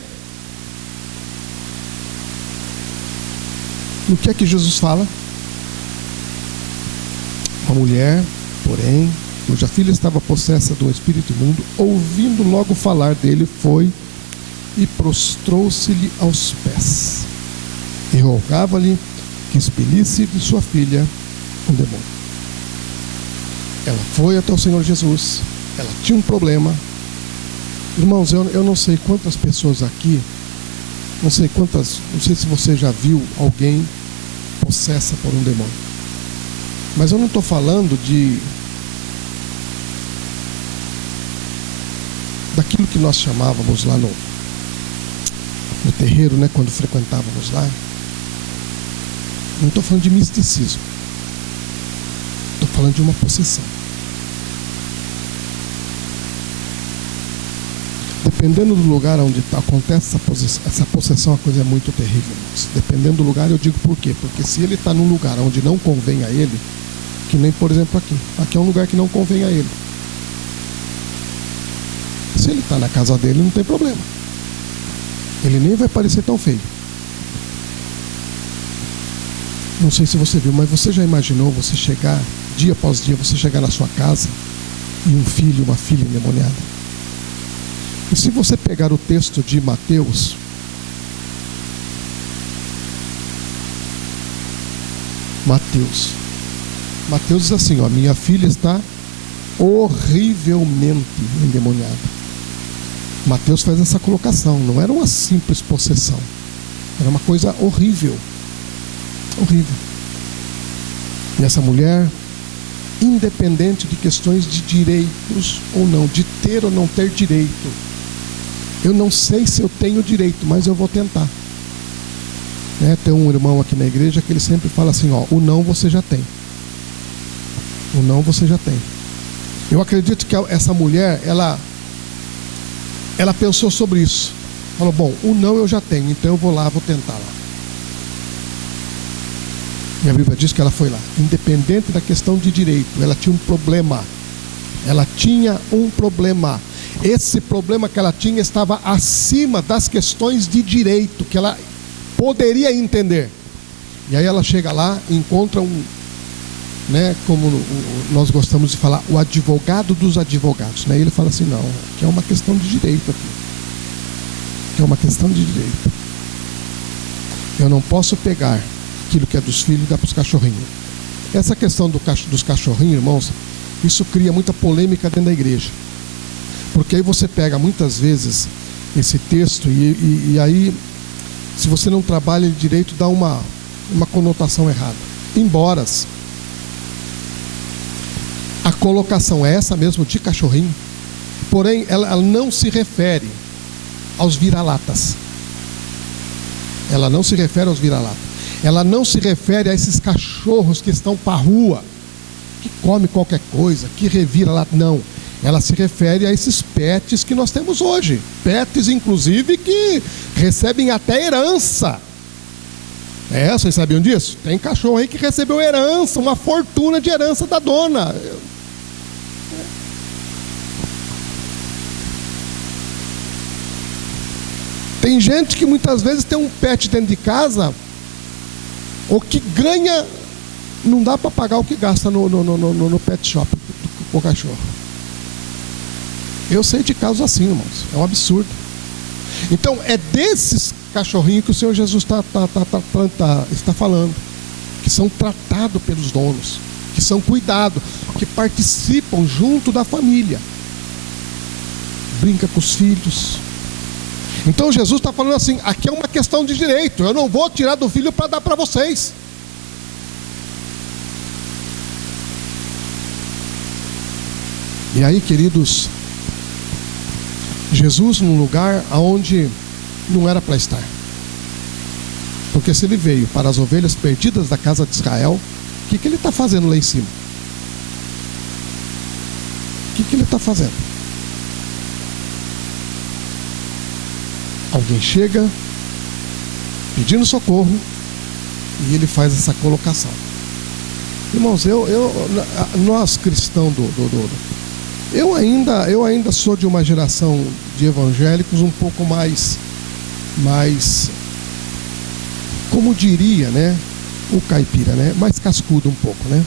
O que é que Jesus fala? Uma mulher, porém, cuja filha estava possessa de um espírito imundo, ouvindo logo falar dele, foi e prostrou-se-lhe aos pés e rogava-lhe que expelisse de sua filha um demônio. Ela foi até o Senhor Jesus, ela tinha um problema. Irmãos, eu não sei quantas pessoas aqui, não sei se você já viu alguém possessa por um demônio, mas eu não estou falando daquilo que nós chamávamos lá no terreiro, né, quando frequentávamos lá. Não estou falando de misticismo, estou falando de uma possessão. Dependendo do lugar onde acontece essa possessão, a coisa é muito terrível, irmãos. Dependendo do lugar, eu digo por quê? Porque se ele está num lugar onde não convém a ele, que nem, por exemplo, aqui é um lugar que não convém a ele. Se ele está na casa dele, não tem problema. Ele nem vai parecer tão feio. Não sei se você viu, mas você já imaginou você chegar, dia após dia, você chegar na sua casa e um filho, uma filha endemoniada? E se você pegar o texto de Mateus, Mateus diz assim, ó, minha filha está horrivelmente endemoniada. Mateus faz essa colocação, não era uma simples possessão, era uma coisa horrível, horrível. E essa mulher, independente de questões de direitos ou não, de ter ou não ter direito, eu não sei se eu tenho direito, mas eu vou tentar. Tem um irmão aqui na igreja que ele sempre fala assim, ó, o não você já tem. O não você já tem. Eu acredito que essa mulher, ela pensou sobre isso. Falou, bom, o não eu já tenho, então eu vou lá, vou tentar lá. E a Bíblia diz que ela foi lá. Independente da questão de direito, ela tinha um problema. Ela tinha um problema. Esse problema que ela tinha estava acima das questões de direito, que ela poderia entender. E aí ela chega lá e encontra como nós gostamos de falar, o advogado dos advogados. E ele fala assim, não, que é uma questão de direito aqui. Que é uma questão de direito. Eu não posso pegar aquilo que é dos filhos e dar para os cachorrinhos. Essa questão dos cachorrinhos, irmãos, isso cria muita polêmica dentro da igreja. Porque aí você pega muitas vezes esse texto e aí, se você não trabalha ele direito, dá uma conotação errada. Embora a colocação é essa mesmo de cachorrinho, porém ela não se refere aos vira-latas. Ela não se refere aos vira-latas. Ela não se refere a esses cachorros que estão para a rua, que come qualquer coisa, que revira lá. Não. Ela se refere a esses pets que nós temos hoje. Pets, inclusive, que recebem até herança. Vocês sabiam disso? Tem cachorro aí que recebeu herança, uma fortuna de herança da dona. Tem gente que muitas vezes tem um pet dentro de casa, o que ganha, não dá para pagar o que gasta no pet shop com o cachorro. Eu sei de casos assim, irmãos, é um absurdo. Então é desses cachorrinhos que o Senhor Jesus está falando, que são tratados pelos donos, que são cuidados, que participam junto da família, brinca com os filhos. Então Jesus está falando assim, aqui é uma questão de direito, eu não vou tirar do filho para dar para vocês. E aí, queridos, Jesus num lugar onde não era para estar. Porque se ele veio para as ovelhas perdidas da casa de Israel, o que ele está fazendo lá em cima? O que ele está fazendo? Alguém chega pedindo socorro e ele faz essa colocação. Irmãos, nós cristãos eu ainda sou de uma geração de evangélicos um pouco mais como diria, né, o caipira, né, mais cascudo um pouco, né,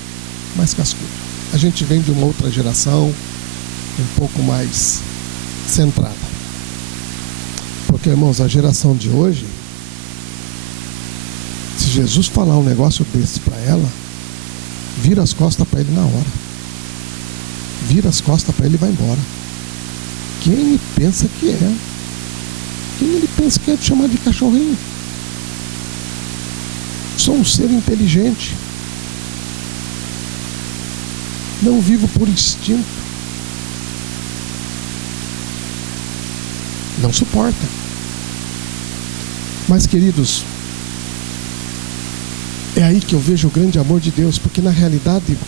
mais cascudo. A gente vem de uma outra geração um pouco mais centrada. Porque, irmãos, a geração de hoje, se Jesus falar um negócio desse para ela, vira as costas para ele na hora. Vira as costas para ele e vai embora. Quem ele pensa que é? Quem ele pensa que é de chamar de cachorrinho? Sou um ser inteligente. Não vivo por instinto. Não suporta. Mas, queridos, é aí que eu vejo o grande amor de Deus, porque na realidade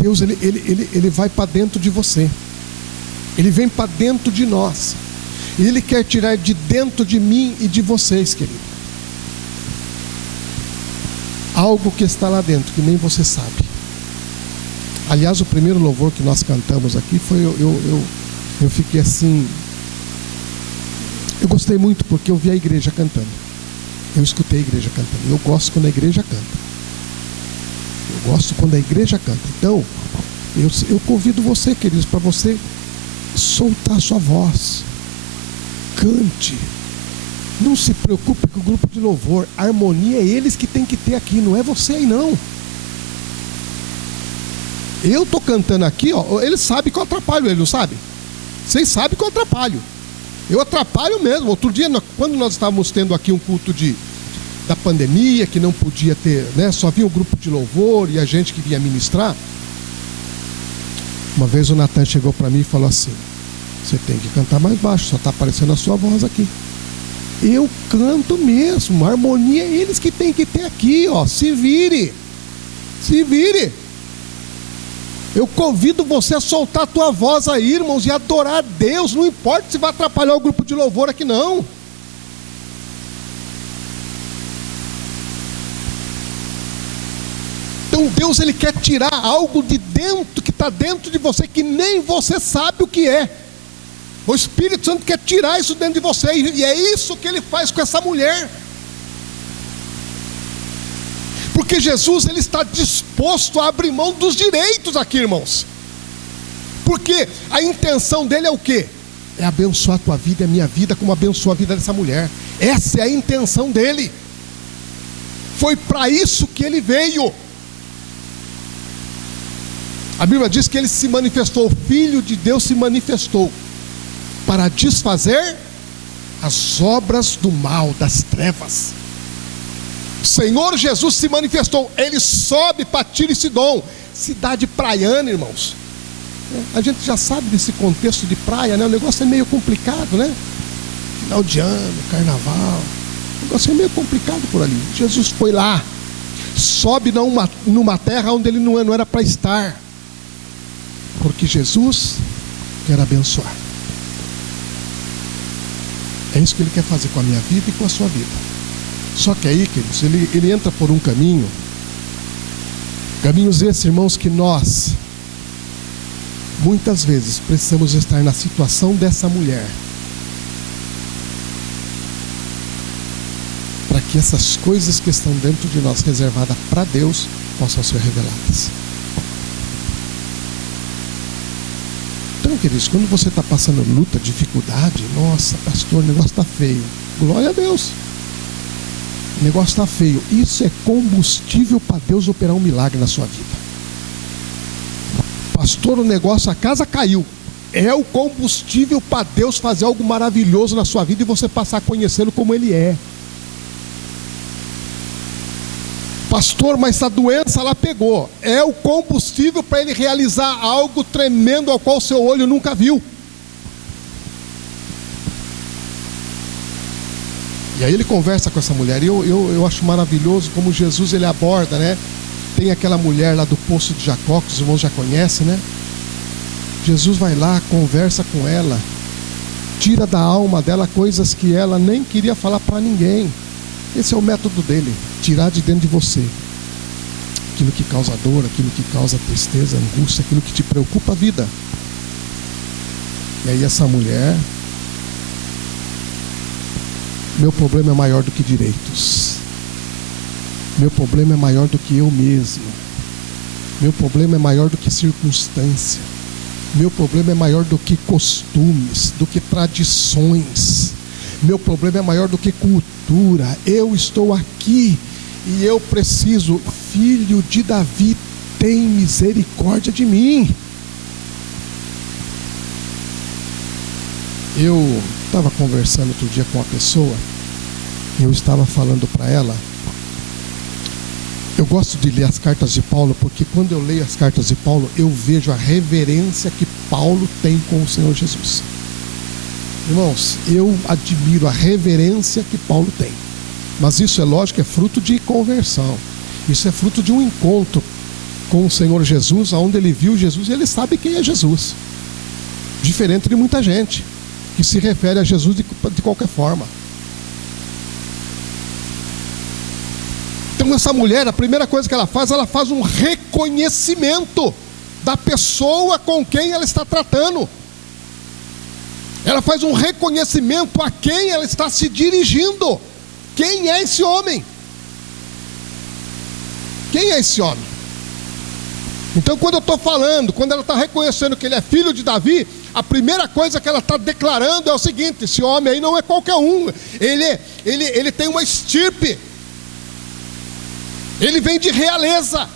Deus ele vai para dentro de você. Ele vem para dentro de nós. E Ele quer tirar de dentro de mim e de vocês, querido, algo que está lá dentro, que nem você sabe. Aliás, o primeiro louvor que nós cantamos aqui foi, eu fiquei assim, eu gostei muito porque eu vi a igreja cantando. Eu escutei a igreja cantando. Eu gosto quando a igreja canta. Eu gosto quando a igreja canta. Então, eu convido você, queridos, para você soltar sua voz. Cante. Não se preocupe com o grupo de louvor. A harmonia é eles que tem que ter aqui, não é você aí não. Eu estou cantando aqui, ó, ele sabe que eu atrapalho ele, não sabe? Vocês sabem que eu atrapalho. Eu atrapalho mesmo. Outro dia, quando nós estávamos tendo aqui um culto da pandemia, que não podia ter, né? Só havia um grupo de louvor e a gente que vinha ministrar. Uma vez o Natan chegou para mim e falou assim: você tem que cantar mais baixo, só está aparecendo a sua voz aqui. Eu canto mesmo, a harmonia é eles que tem que ter aqui, ó. Se vire. Se vire. Eu convido você a soltar a tua voz aí, irmãos, e adorar a Deus. Não importa se vai atrapalhar o grupo de louvor aqui, não. Então Deus, Ele quer tirar algo de dentro, que está dentro de você, que nem você sabe o que é. O Espírito Santo quer tirar isso dentro de você, e é isso que Ele faz com essa mulher. Porque Jesus, Ele está disposto a abrir mão dos direitos aqui, irmãos. Porque a intenção dele é o quê? É abençoar a tua vida e a minha vida, como abençoou a vida dessa mulher. Essa é a intenção dele. Foi para isso que ele veio. A Bíblia diz que ele se manifestou, o Filho de Deus se manifestou para desfazer as obras do mal, das trevas. O Senhor Jesus se manifestou. Ele sobe para Tiro e Sidom, cidade praiana, irmãos. A gente já sabe desse contexto de praia, né? O negócio é meio complicado, né? Final de ano, carnaval, o negócio é meio complicado por ali. Jesus foi lá, sobe numa terra onde ele não era para estar, porque Jesus quer abençoar. É isso que Ele quer fazer com a minha vida e com a sua vida. Só que aí, queridos, ele entra por um caminho, caminhos esses, irmãos, que nós muitas vezes precisamos estar na situação dessa mulher, para que essas coisas que estão dentro de nós, reservadas para Deus, possam ser reveladas. Então, queridos, quando você está passando luta, dificuldade, nossa, pastor, o negócio está feio. Glória a Deus. O negócio está feio. Isso é combustível para Deus operar um milagre na sua vida. Pastor, o negócio, a casa caiu. É o combustível para Deus fazer algo maravilhoso na sua vida e você passar a conhecê-lo como Ele é. Pastor, mas essa doença lá pegou. É o combustível para Ele realizar algo tremendo ao qual seu olho nunca viu. E aí ele conversa com essa mulher. E eu acho maravilhoso como Jesus ele aborda, né? Tem aquela mulher lá do poço de Jacó, que os irmãos já conhecem, né? Jesus vai lá, conversa com ela, tira da alma dela coisas que ela nem queria falar para ninguém. Esse é o método dele, tirar de dentro de você aquilo que causa dor, aquilo que causa tristeza, angústia, aquilo que te preocupa a vida. E aí essa mulher: meu problema é maior do que direitos, meu problema é maior do que eu mesmo, meu problema é maior do que circunstância, meu problema é maior do que costumes, do que tradições, meu problema é maior do que cultura. Eu estou aqui e eu preciso. Filho de Davi, tem misericórdia de mim. Eu estava conversando outro dia com uma pessoa, e eu estava falando para ela, eu gosto de ler as cartas de Paulo, porque quando eu leio as cartas de Paulo, eu vejo a reverência que Paulo tem com o Senhor Jesus. Irmãos, eu admiro a reverência que Paulo tem, mas isso é lógico, é fruto de conversão, isso é fruto de um encontro com o Senhor Jesus, onde ele viu Jesus e ele sabe quem é Jesus, diferente de muita gente que se refere a Jesus de qualquer forma. Então essa mulher, a primeira coisa que ela faz um reconhecimento da pessoa com quem ela está tratando. Ela faz um reconhecimento a quem ela está se dirigindo. Quem é esse homem? Quem é esse homem? Então quando eu estou falando, quando ela está reconhecendo que ele é filho de Davi, a primeira coisa que ela está declarando é o seguinte: esse homem aí não é qualquer um, ele tem uma estirpe, ele vem de realeza.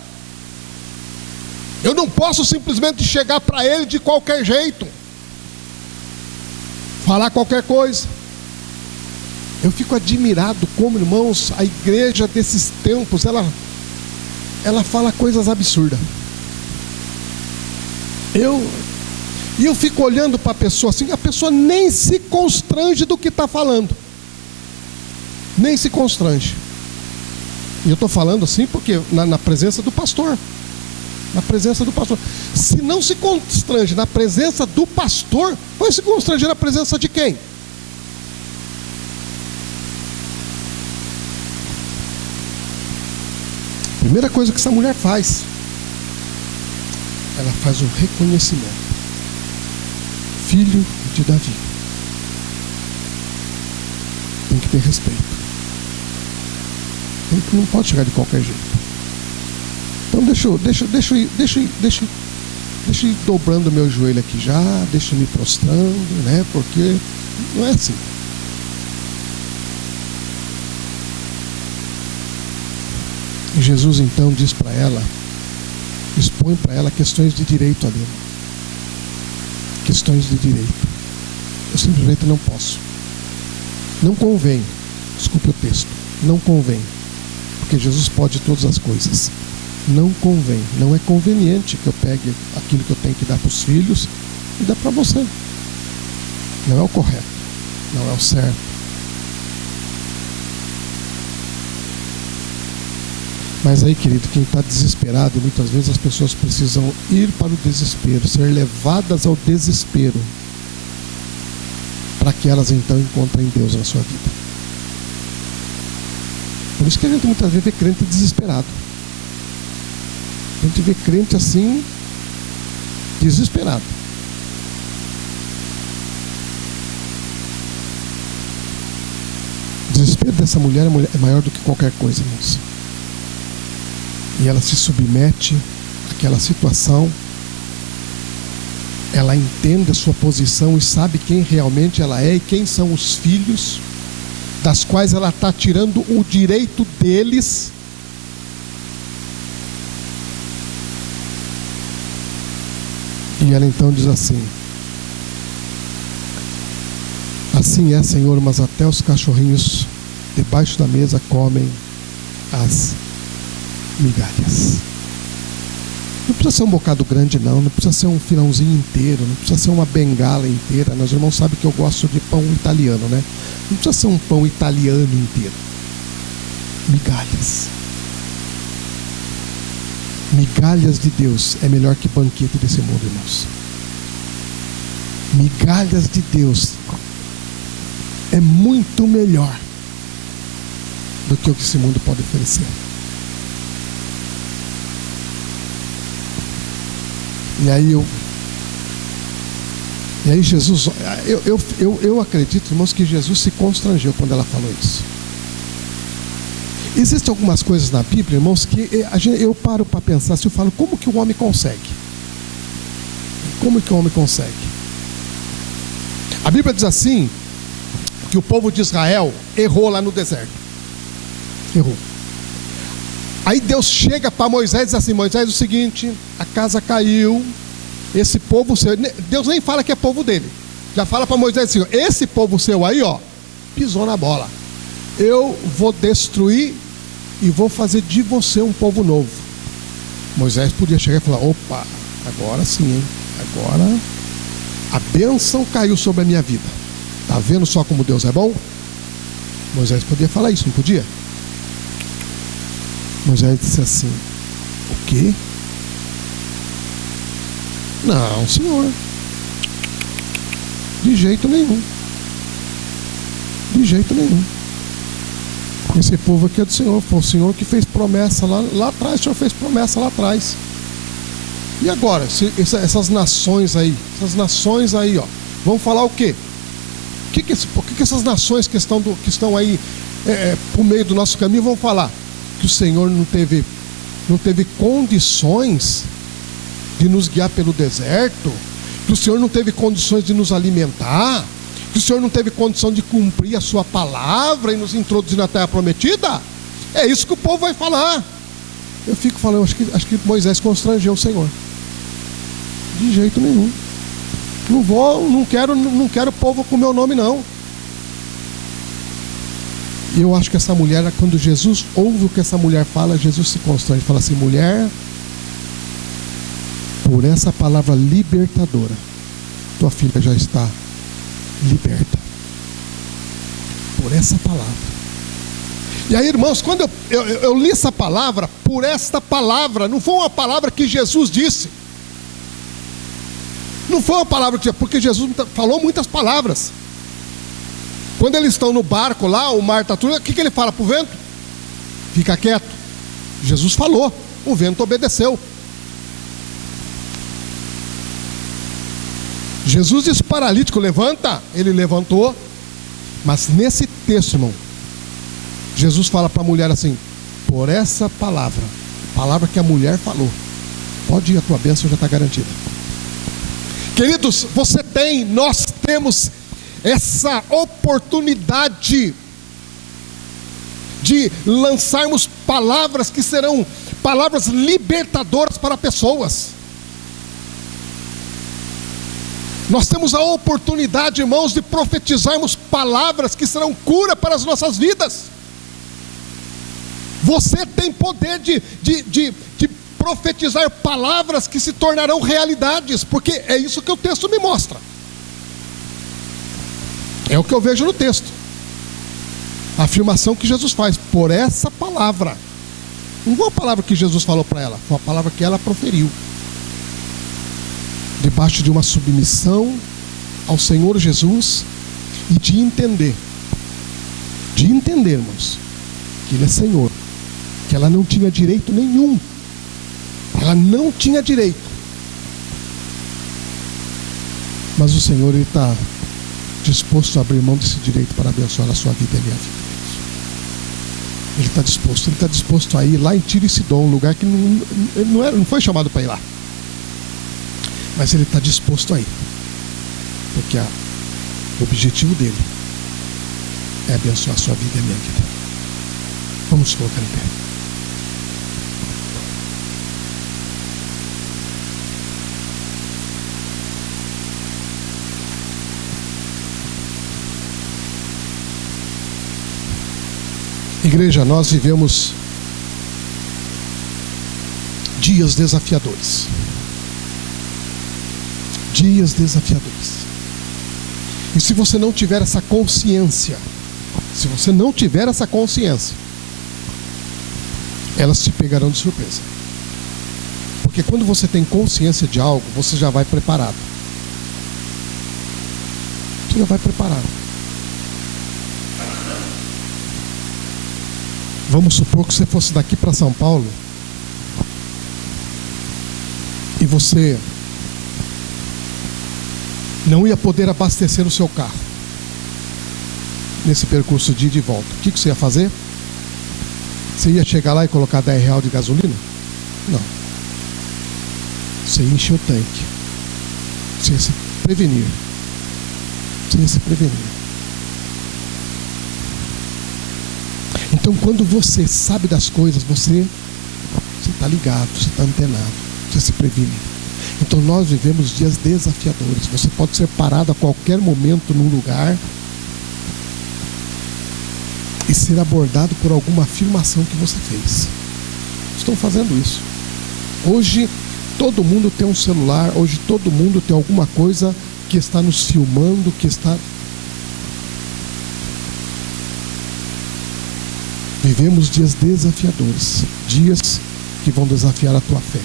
Eu não posso simplesmente chegar para ele de qualquer jeito, falar qualquer coisa. Eu fico admirado como, irmãos, a igreja desses tempos, ela fala coisas absurdas. E eu fico olhando para a pessoa assim, a pessoa nem se constrange do que está falando, nem se constrange. E eu estou falando assim porque na presença do pastor, na presença do pastor. Se não se constrange na presença do pastor, vai se constranger na presença de quem? Primeira coisa que essa mulher faz, ela faz um reconhecimento. Filho de Davi. Tem que ter respeito. Não pode chegar de qualquer jeito. Então deixa eu ir dobrando meu joelho aqui já, deixa eu me prostrando, né? Porque não é assim. E Jesus então diz para ela, expõe para ela questões de direito ali. Questões de direito. Eu simplesmente não posso. Não convém. Desculpe o texto. Não convém. Porque Jesus pode todas as coisas. Não convém. Não é conveniente que eu pegue aquilo que eu tenho que dar para os filhos e dar para você. Não é o correto. Não é o certo. Mas aí, querido, quem está desesperado, muitas vezes as pessoas precisam ir para o desespero, ser levadas ao desespero, para que elas então encontrem Deus na sua vida. Por isso que a gente muitas vezes vê crente desesperado. A gente vê crente assim, desesperado. O desespero dessa mulher é maior do que qualquer coisa, irmãos. E ela se submete àquela situação, ela entende a sua posição e sabe quem realmente ela é e quem são os filhos, das quais ela está tirando o direito deles. E ela então diz assim: assim é, Senhor, mas até os cachorrinhos debaixo da mesa comem as migalhas. Não precisa ser um bocado grande, não precisa ser um filãozinho inteiro, não precisa ser uma bengala inteira. Meus irmãos sabem que eu gosto de pão italiano, né? Não precisa ser um pão italiano inteiro. Migalhas. Migalhas de Deus é melhor que banquete desse mundo, irmãos. Migalhas de Deus é muito melhor do que o que esse mundo pode oferecer. E aí Jesus, eu acredito, irmãos, que Jesus se constrangeu quando ela falou isso. Existem algumas coisas na Bíblia, irmãos, que eu paro para pensar, se eu falo, como que o homem consegue? Como que o homem consegue? A Bíblia diz assim, que o povo de Israel errou lá no deserto. Errou. Aí Deus chega para Moisés e diz assim: Moisés, é o seguinte, a casa caiu, esse povo seu, Deus nem fala que é povo dele, já fala para Moisés assim: esse povo seu aí, ó, pisou na bola, eu vou destruir e vou fazer de você um povo novo. Moisés podia chegar e falar: opa, agora sim, hein? Agora a bênção caiu sobre a minha vida. Está vendo só como Deus é bom? Moisés podia falar isso, não podia? Moisés disse assim: o quê? Não, senhor, de jeito nenhum. De jeito nenhum. Esse povo aqui é do Senhor. Foi o Senhor que fez promessa lá atrás. O Senhor fez promessa lá atrás. E agora, essas nações aí, ó, vão falar o quê? Por que essas nações que estão aí por meio do nosso caminho vão falar? Que o Senhor não teve condições de nos guiar pelo deserto, que o Senhor não teve condições de nos alimentar, que o Senhor não teve condição de cumprir a sua palavra e nos introduzir na terra prometida. É isso que o povo vai falar. Eu fico falando, acho que Moisés constrangeu o Senhor. De jeito nenhum. Não quero povo com meu nome, não. E eu acho que essa mulher, quando Jesus ouve o que essa mulher fala, Jesus se constrange, fala assim: mulher, por essa palavra libertadora, tua filha já está liberta. Por essa palavra. E aí, irmãos, quando eu li essa palavra, por esta palavra, não foi uma palavra que Jesus disse. Não foi uma palavra porque Jesus falou muitas palavras. Quando eles estão no barco lá, o mar está tudo, o que ele fala para o vento? Fica quieto. Jesus falou, o vento obedeceu. Jesus disse: paralítico, levanta. Ele levantou. Mas nesse texto, irmão, Jesus fala para a mulher assim: por essa palavra que a mulher falou, pode ir, a tua bênção já está garantida. Queridos, nós temos essa oportunidade de lançarmos palavras que serão palavras libertadoras para pessoas. Nós temos a oportunidade, irmãos, de profetizarmos palavras que serão cura para as nossas vidas. Você tem poder de profetizar palavras que se tornarão realidades, porque é isso que o texto me mostra. É o que eu vejo no texto. A afirmação que Jesus faz, por essa palavra. Não foi uma palavra que Jesus falou para ela, foi uma palavra que ela proferiu. Debaixo de uma submissão ao Senhor Jesus e de entender, irmãos, que Ele é Senhor, que ela não tinha direito nenhum. Ela não tinha direito. Mas o Senhor, Ele está disposto a abrir mão desse direito para abençoar a sua vida e a minha vida. Ele está disposto a ir lá em Tiro e Sidom, um lugar que não foi chamado para ir lá. Mas Ele está disposto a ir, porque o objetivo dele é abençoar a sua vida e a minha vida. Vamos colocar em pé. Igreja, nós vivemos Dias desafiadores. Dias desafiadores. E se você não tiver essa consciência, elas te pegarão de surpresa. Porque quando você tem consciência de algo, você já vai preparado. Você já vai preparado. Vamos supor que você fosse daqui para São Paulo e você não ia poder abastecer o seu carro nesse percurso de ida e volta. O que você ia fazer? Você ia chegar lá e colocar R$10 de gasolina? Não. Você ia encher o tanque. Você ia se prevenir. Então, quando você sabe das coisas, você está ligado, você está antenado, você se previne. Então, nós vivemos dias desafiadores. Você pode ser parado a qualquer momento num lugar e ser abordado por alguma afirmação que você fez. Estão fazendo isso. Hoje, todo mundo tem um celular. Hoje, todo mundo tem alguma coisa que está nos filmando, que está... Vivemos dias desafiadores, dias que vão desafiar a tua fé.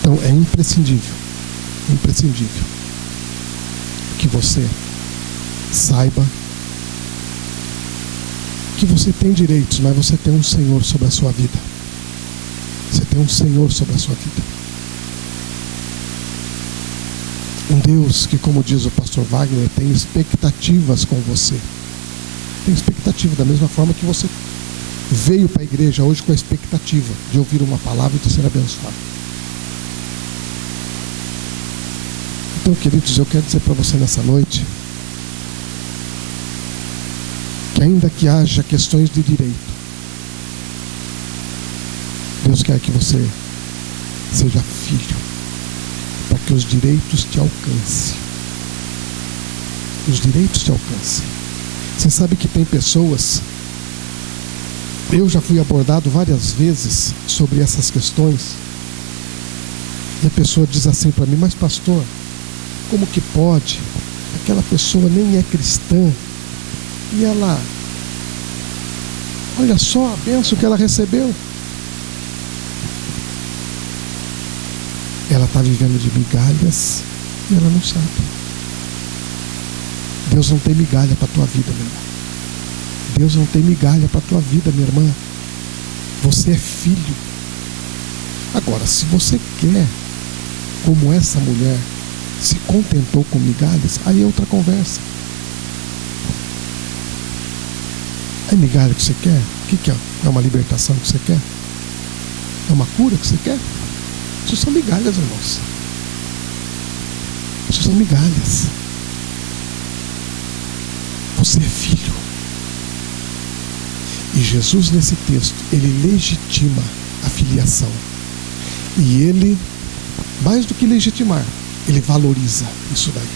Então é imprescindível que você saiba que você tem direitos, mas você tem um Senhor sobre a sua vida. Você tem um Senhor sobre a sua vida. Um Deus que, como diz o pastor Wagner, tem expectativas com você. Tem expectativa, da mesma forma que você veio para a igreja hoje com a expectativa de ouvir uma palavra e de ser abençoado. Então, queridos, eu quero dizer para você nessa noite que ainda que haja questões de direito, Deus quer que você seja filho, para que os direitos te alcancem. Os direitos te alcancem. Você sabe que tem pessoas, eu já fui abordado várias vezes sobre essas questões, e a pessoa diz assim para mim: mas pastor, como que pode? Aquela pessoa nem é cristã e ela, olha só a bênção que ela recebeu. Ela está vivendo de migalhas e ela não sabe. Deus não tem migalha para a tua vida, meu irmão. Deus não tem migalha para a tua vida, minha irmã. Você é filho. Agora, se você quer, como essa mulher se contentou com migalhas, aí é outra conversa. É migalha que você quer? O que é? É uma libertação que você quer? É uma cura que você quer? Isso são migalhas, irmãos. Isso são migalhas. Você é filho. E Jesus, nesse texto, ele legitima a filiação. E ele, mais do que legitimar, ele valoriza isso daí.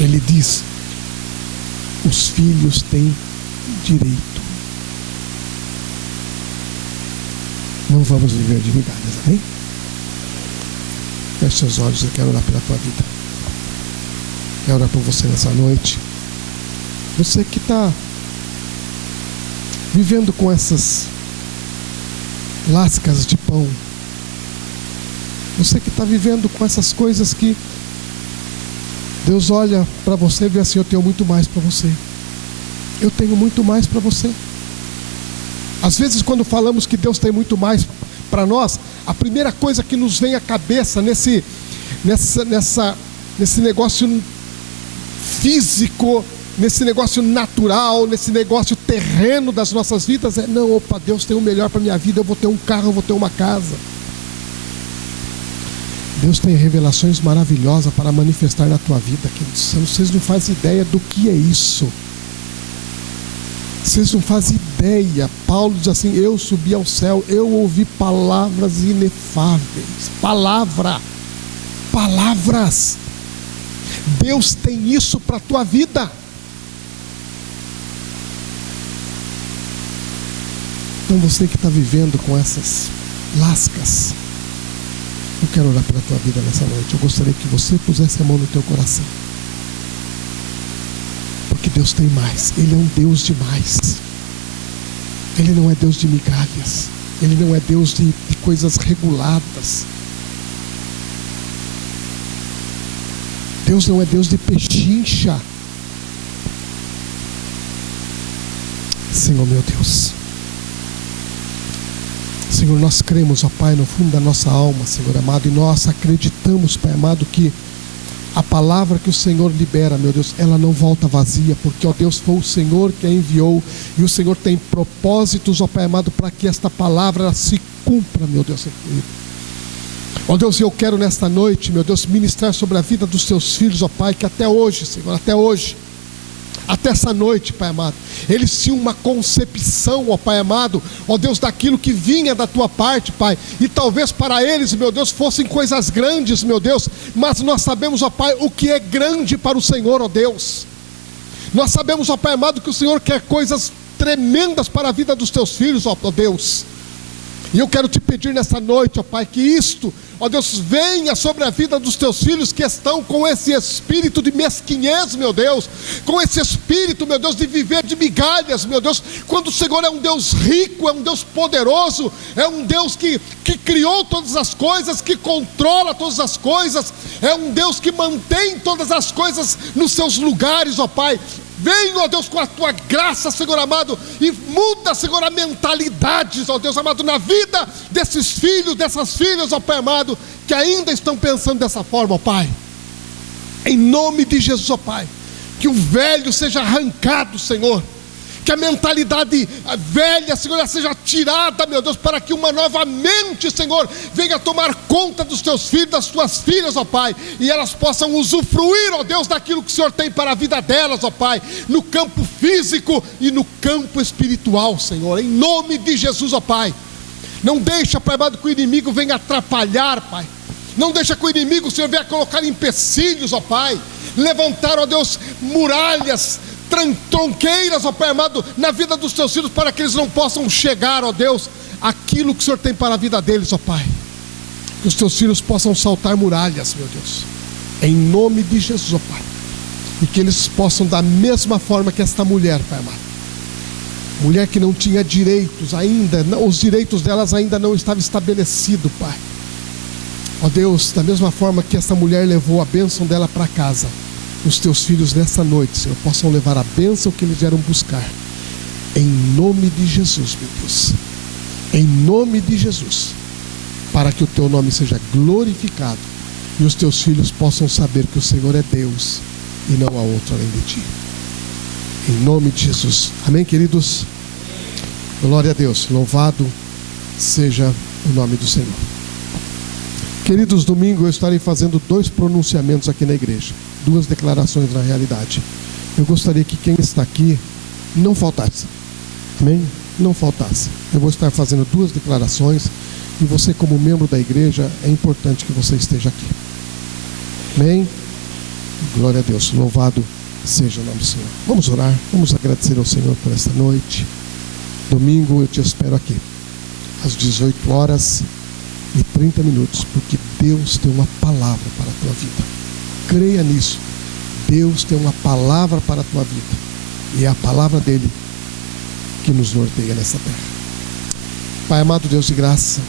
Ele diz: os filhos têm direito. Não vamos viver de migalhas, amém? Feche seus olhos, eu quero orar pela tua vida. Quero orar por você nessa noite. Você que está vivendo com essas lascas de pão. Você que está vivendo com essas coisas que Deus olha para você e vê assim: eu tenho muito mais para você. Eu tenho muito mais para você. Às vezes, quando falamos que Deus tem muito mais para nós, a primeira coisa que nos vem à cabeça nesse negócio físico, nesse negócio natural, nesse negócio terreno das nossas vidas é: não, opa, Deus tem o melhor para a minha vida, eu vou ter um carro, eu vou ter uma casa. Deus tem revelações maravilhosas para manifestar na tua vida, queridos. Vocês não fazem ideia do que é isso. Vocês não fazem ideia. Paulo diz assim: eu subi ao céu, eu ouvi palavras inefáveis. Palavras. Deus tem isso para a tua vida. Então você que está vivendo com essas lascas, eu quero orar pela tua vida nessa noite. Eu gostaria que você pusesse a mão no teu coração, porque Deus tem mais. Ele é um Deus de mais. Ele não é Deus de migalhas. Ele não é Deus de coisas reguladas. Deus não é Deus de pechincha. Senhor meu Deus, Senhor, nós cremos, ó Pai, no fundo da nossa alma, Senhor amado, e nós acreditamos, Pai amado, que a palavra que o Senhor libera, meu Deus, ela não volta vazia, porque, ó Deus, foi o Senhor que a enviou, e o Senhor tem propósitos, ó Pai amado, para que esta palavra ela se cumpra, meu Deus querido. Ó Deus, eu quero nesta noite, meu Deus, ministrar sobre a vida dos teus filhos, ó Pai, que até hoje, Senhor, até essa noite, Pai amado, eles tinham uma concepção, ó Pai amado, ó Deus, daquilo que vinha da tua parte, Pai, e talvez para eles, meu Deus, fossem coisas grandes, meu Deus, mas nós sabemos, ó Pai, o que é grande para o Senhor, ó Deus. Nós sabemos, ó Pai amado, que o Senhor quer coisas tremendas para a vida dos teus filhos, ó Deus. E eu quero te pedir nessa noite, ó Pai, que isto, ó Deus, venha sobre a vida dos teus filhos que estão com esse espírito de mesquinhez, meu Deus, com esse espírito, meu Deus, de viver de migalhas, meu Deus, quando o Senhor é um Deus rico, é um Deus poderoso, é um Deus que criou todas as coisas, que controla todas as coisas, é um Deus que mantém todas as coisas nos seus lugares, ó Pai. Vem, ó Deus, com a tua graça, Senhor amado, e muda, Senhor, a mentalidade, ó Deus amado, na vida desses filhos, dessas filhas, ó Pai amado, que ainda estão pensando dessa forma, ó Pai. Em nome de Jesus, ó Pai, que o velho seja arrancado, Senhor, que a mentalidade velha, Senhor, seja tirada, meu Deus, para que uma nova mente, Senhor, venha tomar conta dos teus filhos, das tuas filhas, ó Pai, e elas possam usufruir, ó Deus, daquilo que o Senhor tem para a vida delas, ó Pai, no campo físico e no campo espiritual, Senhor, em nome de Jesus, ó Pai. Não deixa, Pai amado, que o inimigo venha atrapalhar, Pai. Não deixa que o inimigo, Senhor, venha colocar empecilhos, ó Pai, levantar, ó Deus, muralhas, tronqueiras, ó Pai amado, na vida dos teus filhos, para que eles não possam chegar, ó Deus, aquilo que o Senhor tem para a vida deles, ó Pai. Que os teus filhos possam saltar muralhas, meu Deus, em nome de Jesus, ó Pai. E que eles possam, da mesma forma que esta mulher, Pai amado, mulher que não tinha direitos ainda, os direitos delas ainda não estavam estabelecidos, Pai. Ó Deus, da mesma forma que essa mulher levou a bênção dela para casa, os teus filhos nessa noite, Senhor, possam levar a bênção que eles vieram buscar, em nome de Jesus, meu Deus, em nome de Jesus, para que o teu nome seja glorificado e os teus filhos possam saber que o Senhor é Deus e não há outro além de ti, em nome de Jesus, amém, queridos? Glória a Deus, louvado seja o nome do Senhor. Queridos, domingo eu estarei fazendo 2 pronunciamentos aqui na igreja, 2 declarações na realidade. Eu gostaria que quem está aqui não faltasse, amém? Não faltasse. Eu vou estar fazendo 2 declarações e você, como membro da igreja, é importante que você esteja aqui, amém? Glória a Deus, louvado seja o nome do Senhor. Vamos orar, vamos agradecer ao Senhor por esta noite. Domingo eu te espero aqui às 18h30, porque Deus tem uma palavra para a tua vida. Creia nisso. Deus tem uma palavra para a tua vida, e é a palavra dele que nos norteia nessa terra. Pai amado, Deus de graça,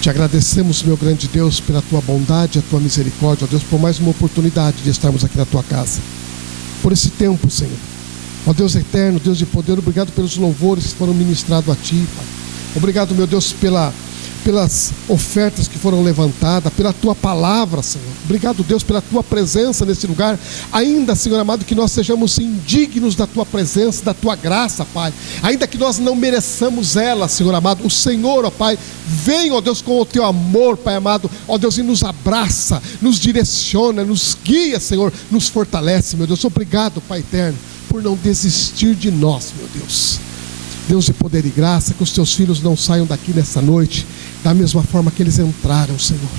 te agradecemos, meu grande Deus, pela tua bondade, a tua misericórdia, ó Deus, por mais uma oportunidade de estarmos aqui na tua casa, por esse tempo, Senhor. Ó Deus eterno, Deus de poder, obrigado pelos louvores que foram ministrados a ti, Pai. Obrigado, meu Deus, pelas ofertas que foram levantadas, pela tua palavra, Senhor. Obrigado, Deus, pela tua presença nesse lugar. Ainda, Senhor amado, que nós sejamos indignos da tua presença, da tua graça, Pai. Ainda que nós não mereçamos ela, Senhor amado, o Senhor, ó Pai, vem, ó Deus, com o teu amor, Pai amado, ó Deus, e nos abraça, nos direciona, nos guia, Senhor, nos fortalece, meu Deus. Obrigado, Pai eterno, por não desistir de nós, meu Deus. Deus de poder e graça, que os teus filhos não saiam daqui nessa noite da mesma forma que eles entraram, Senhor.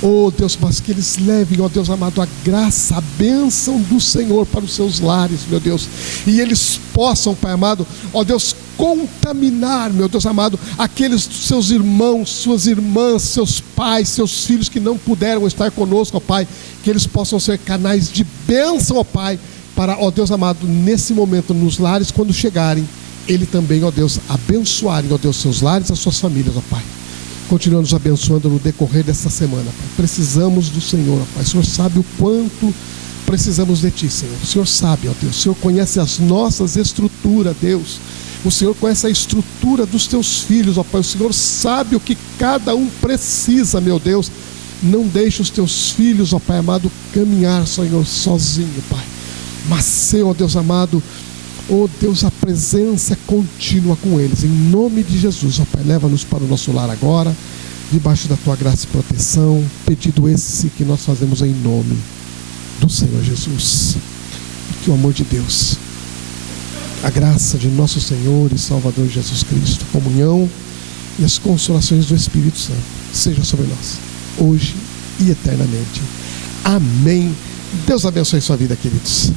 Oh Deus, mas que eles levem, ó Deus amado, a graça, a bênção do Senhor para os seus lares, meu Deus. E eles possam, Pai amado, ó Deus, contaminar, meu Deus amado, aqueles seus irmãos, suas irmãs, seus pais, seus filhos que não puderam estar conosco, ó Pai. Que eles possam ser canais de bênção, ó Pai, para, ó Deus amado, nesse momento, nos lares, quando chegarem, Ele também, ó Deus, abençoarem, ó Deus, seus lares e as suas famílias, ó Pai. Continua nos abençoando no decorrer desta semana, Pai. Precisamos do Senhor, ó Pai. O Senhor sabe o quanto precisamos de Ti, Senhor. O Senhor sabe, ó Deus. O Senhor conhece as nossas estruturas, Deus. O Senhor conhece a estrutura dos Teus filhos, ó Pai. O Senhor sabe o que cada um precisa, meu Deus. Não deixe os Teus filhos, ó Pai amado, caminhar, Senhor, sozinho, Pai. Mas Senhor, ó Deus amado, ó Deus, a presença contínua com eles. Em nome de Jesus, ó Pai, leva-nos para o nosso lar agora, debaixo da Tua graça e proteção. Pedido esse que nós fazemos em nome do Senhor Jesus. Que o amor de Deus, a graça de nosso Senhor e Salvador Jesus Cristo, a comunhão e as consolações do Espírito Santo seja sobre nós, hoje e eternamente. Amém. Deus abençoe sua vida, queridos.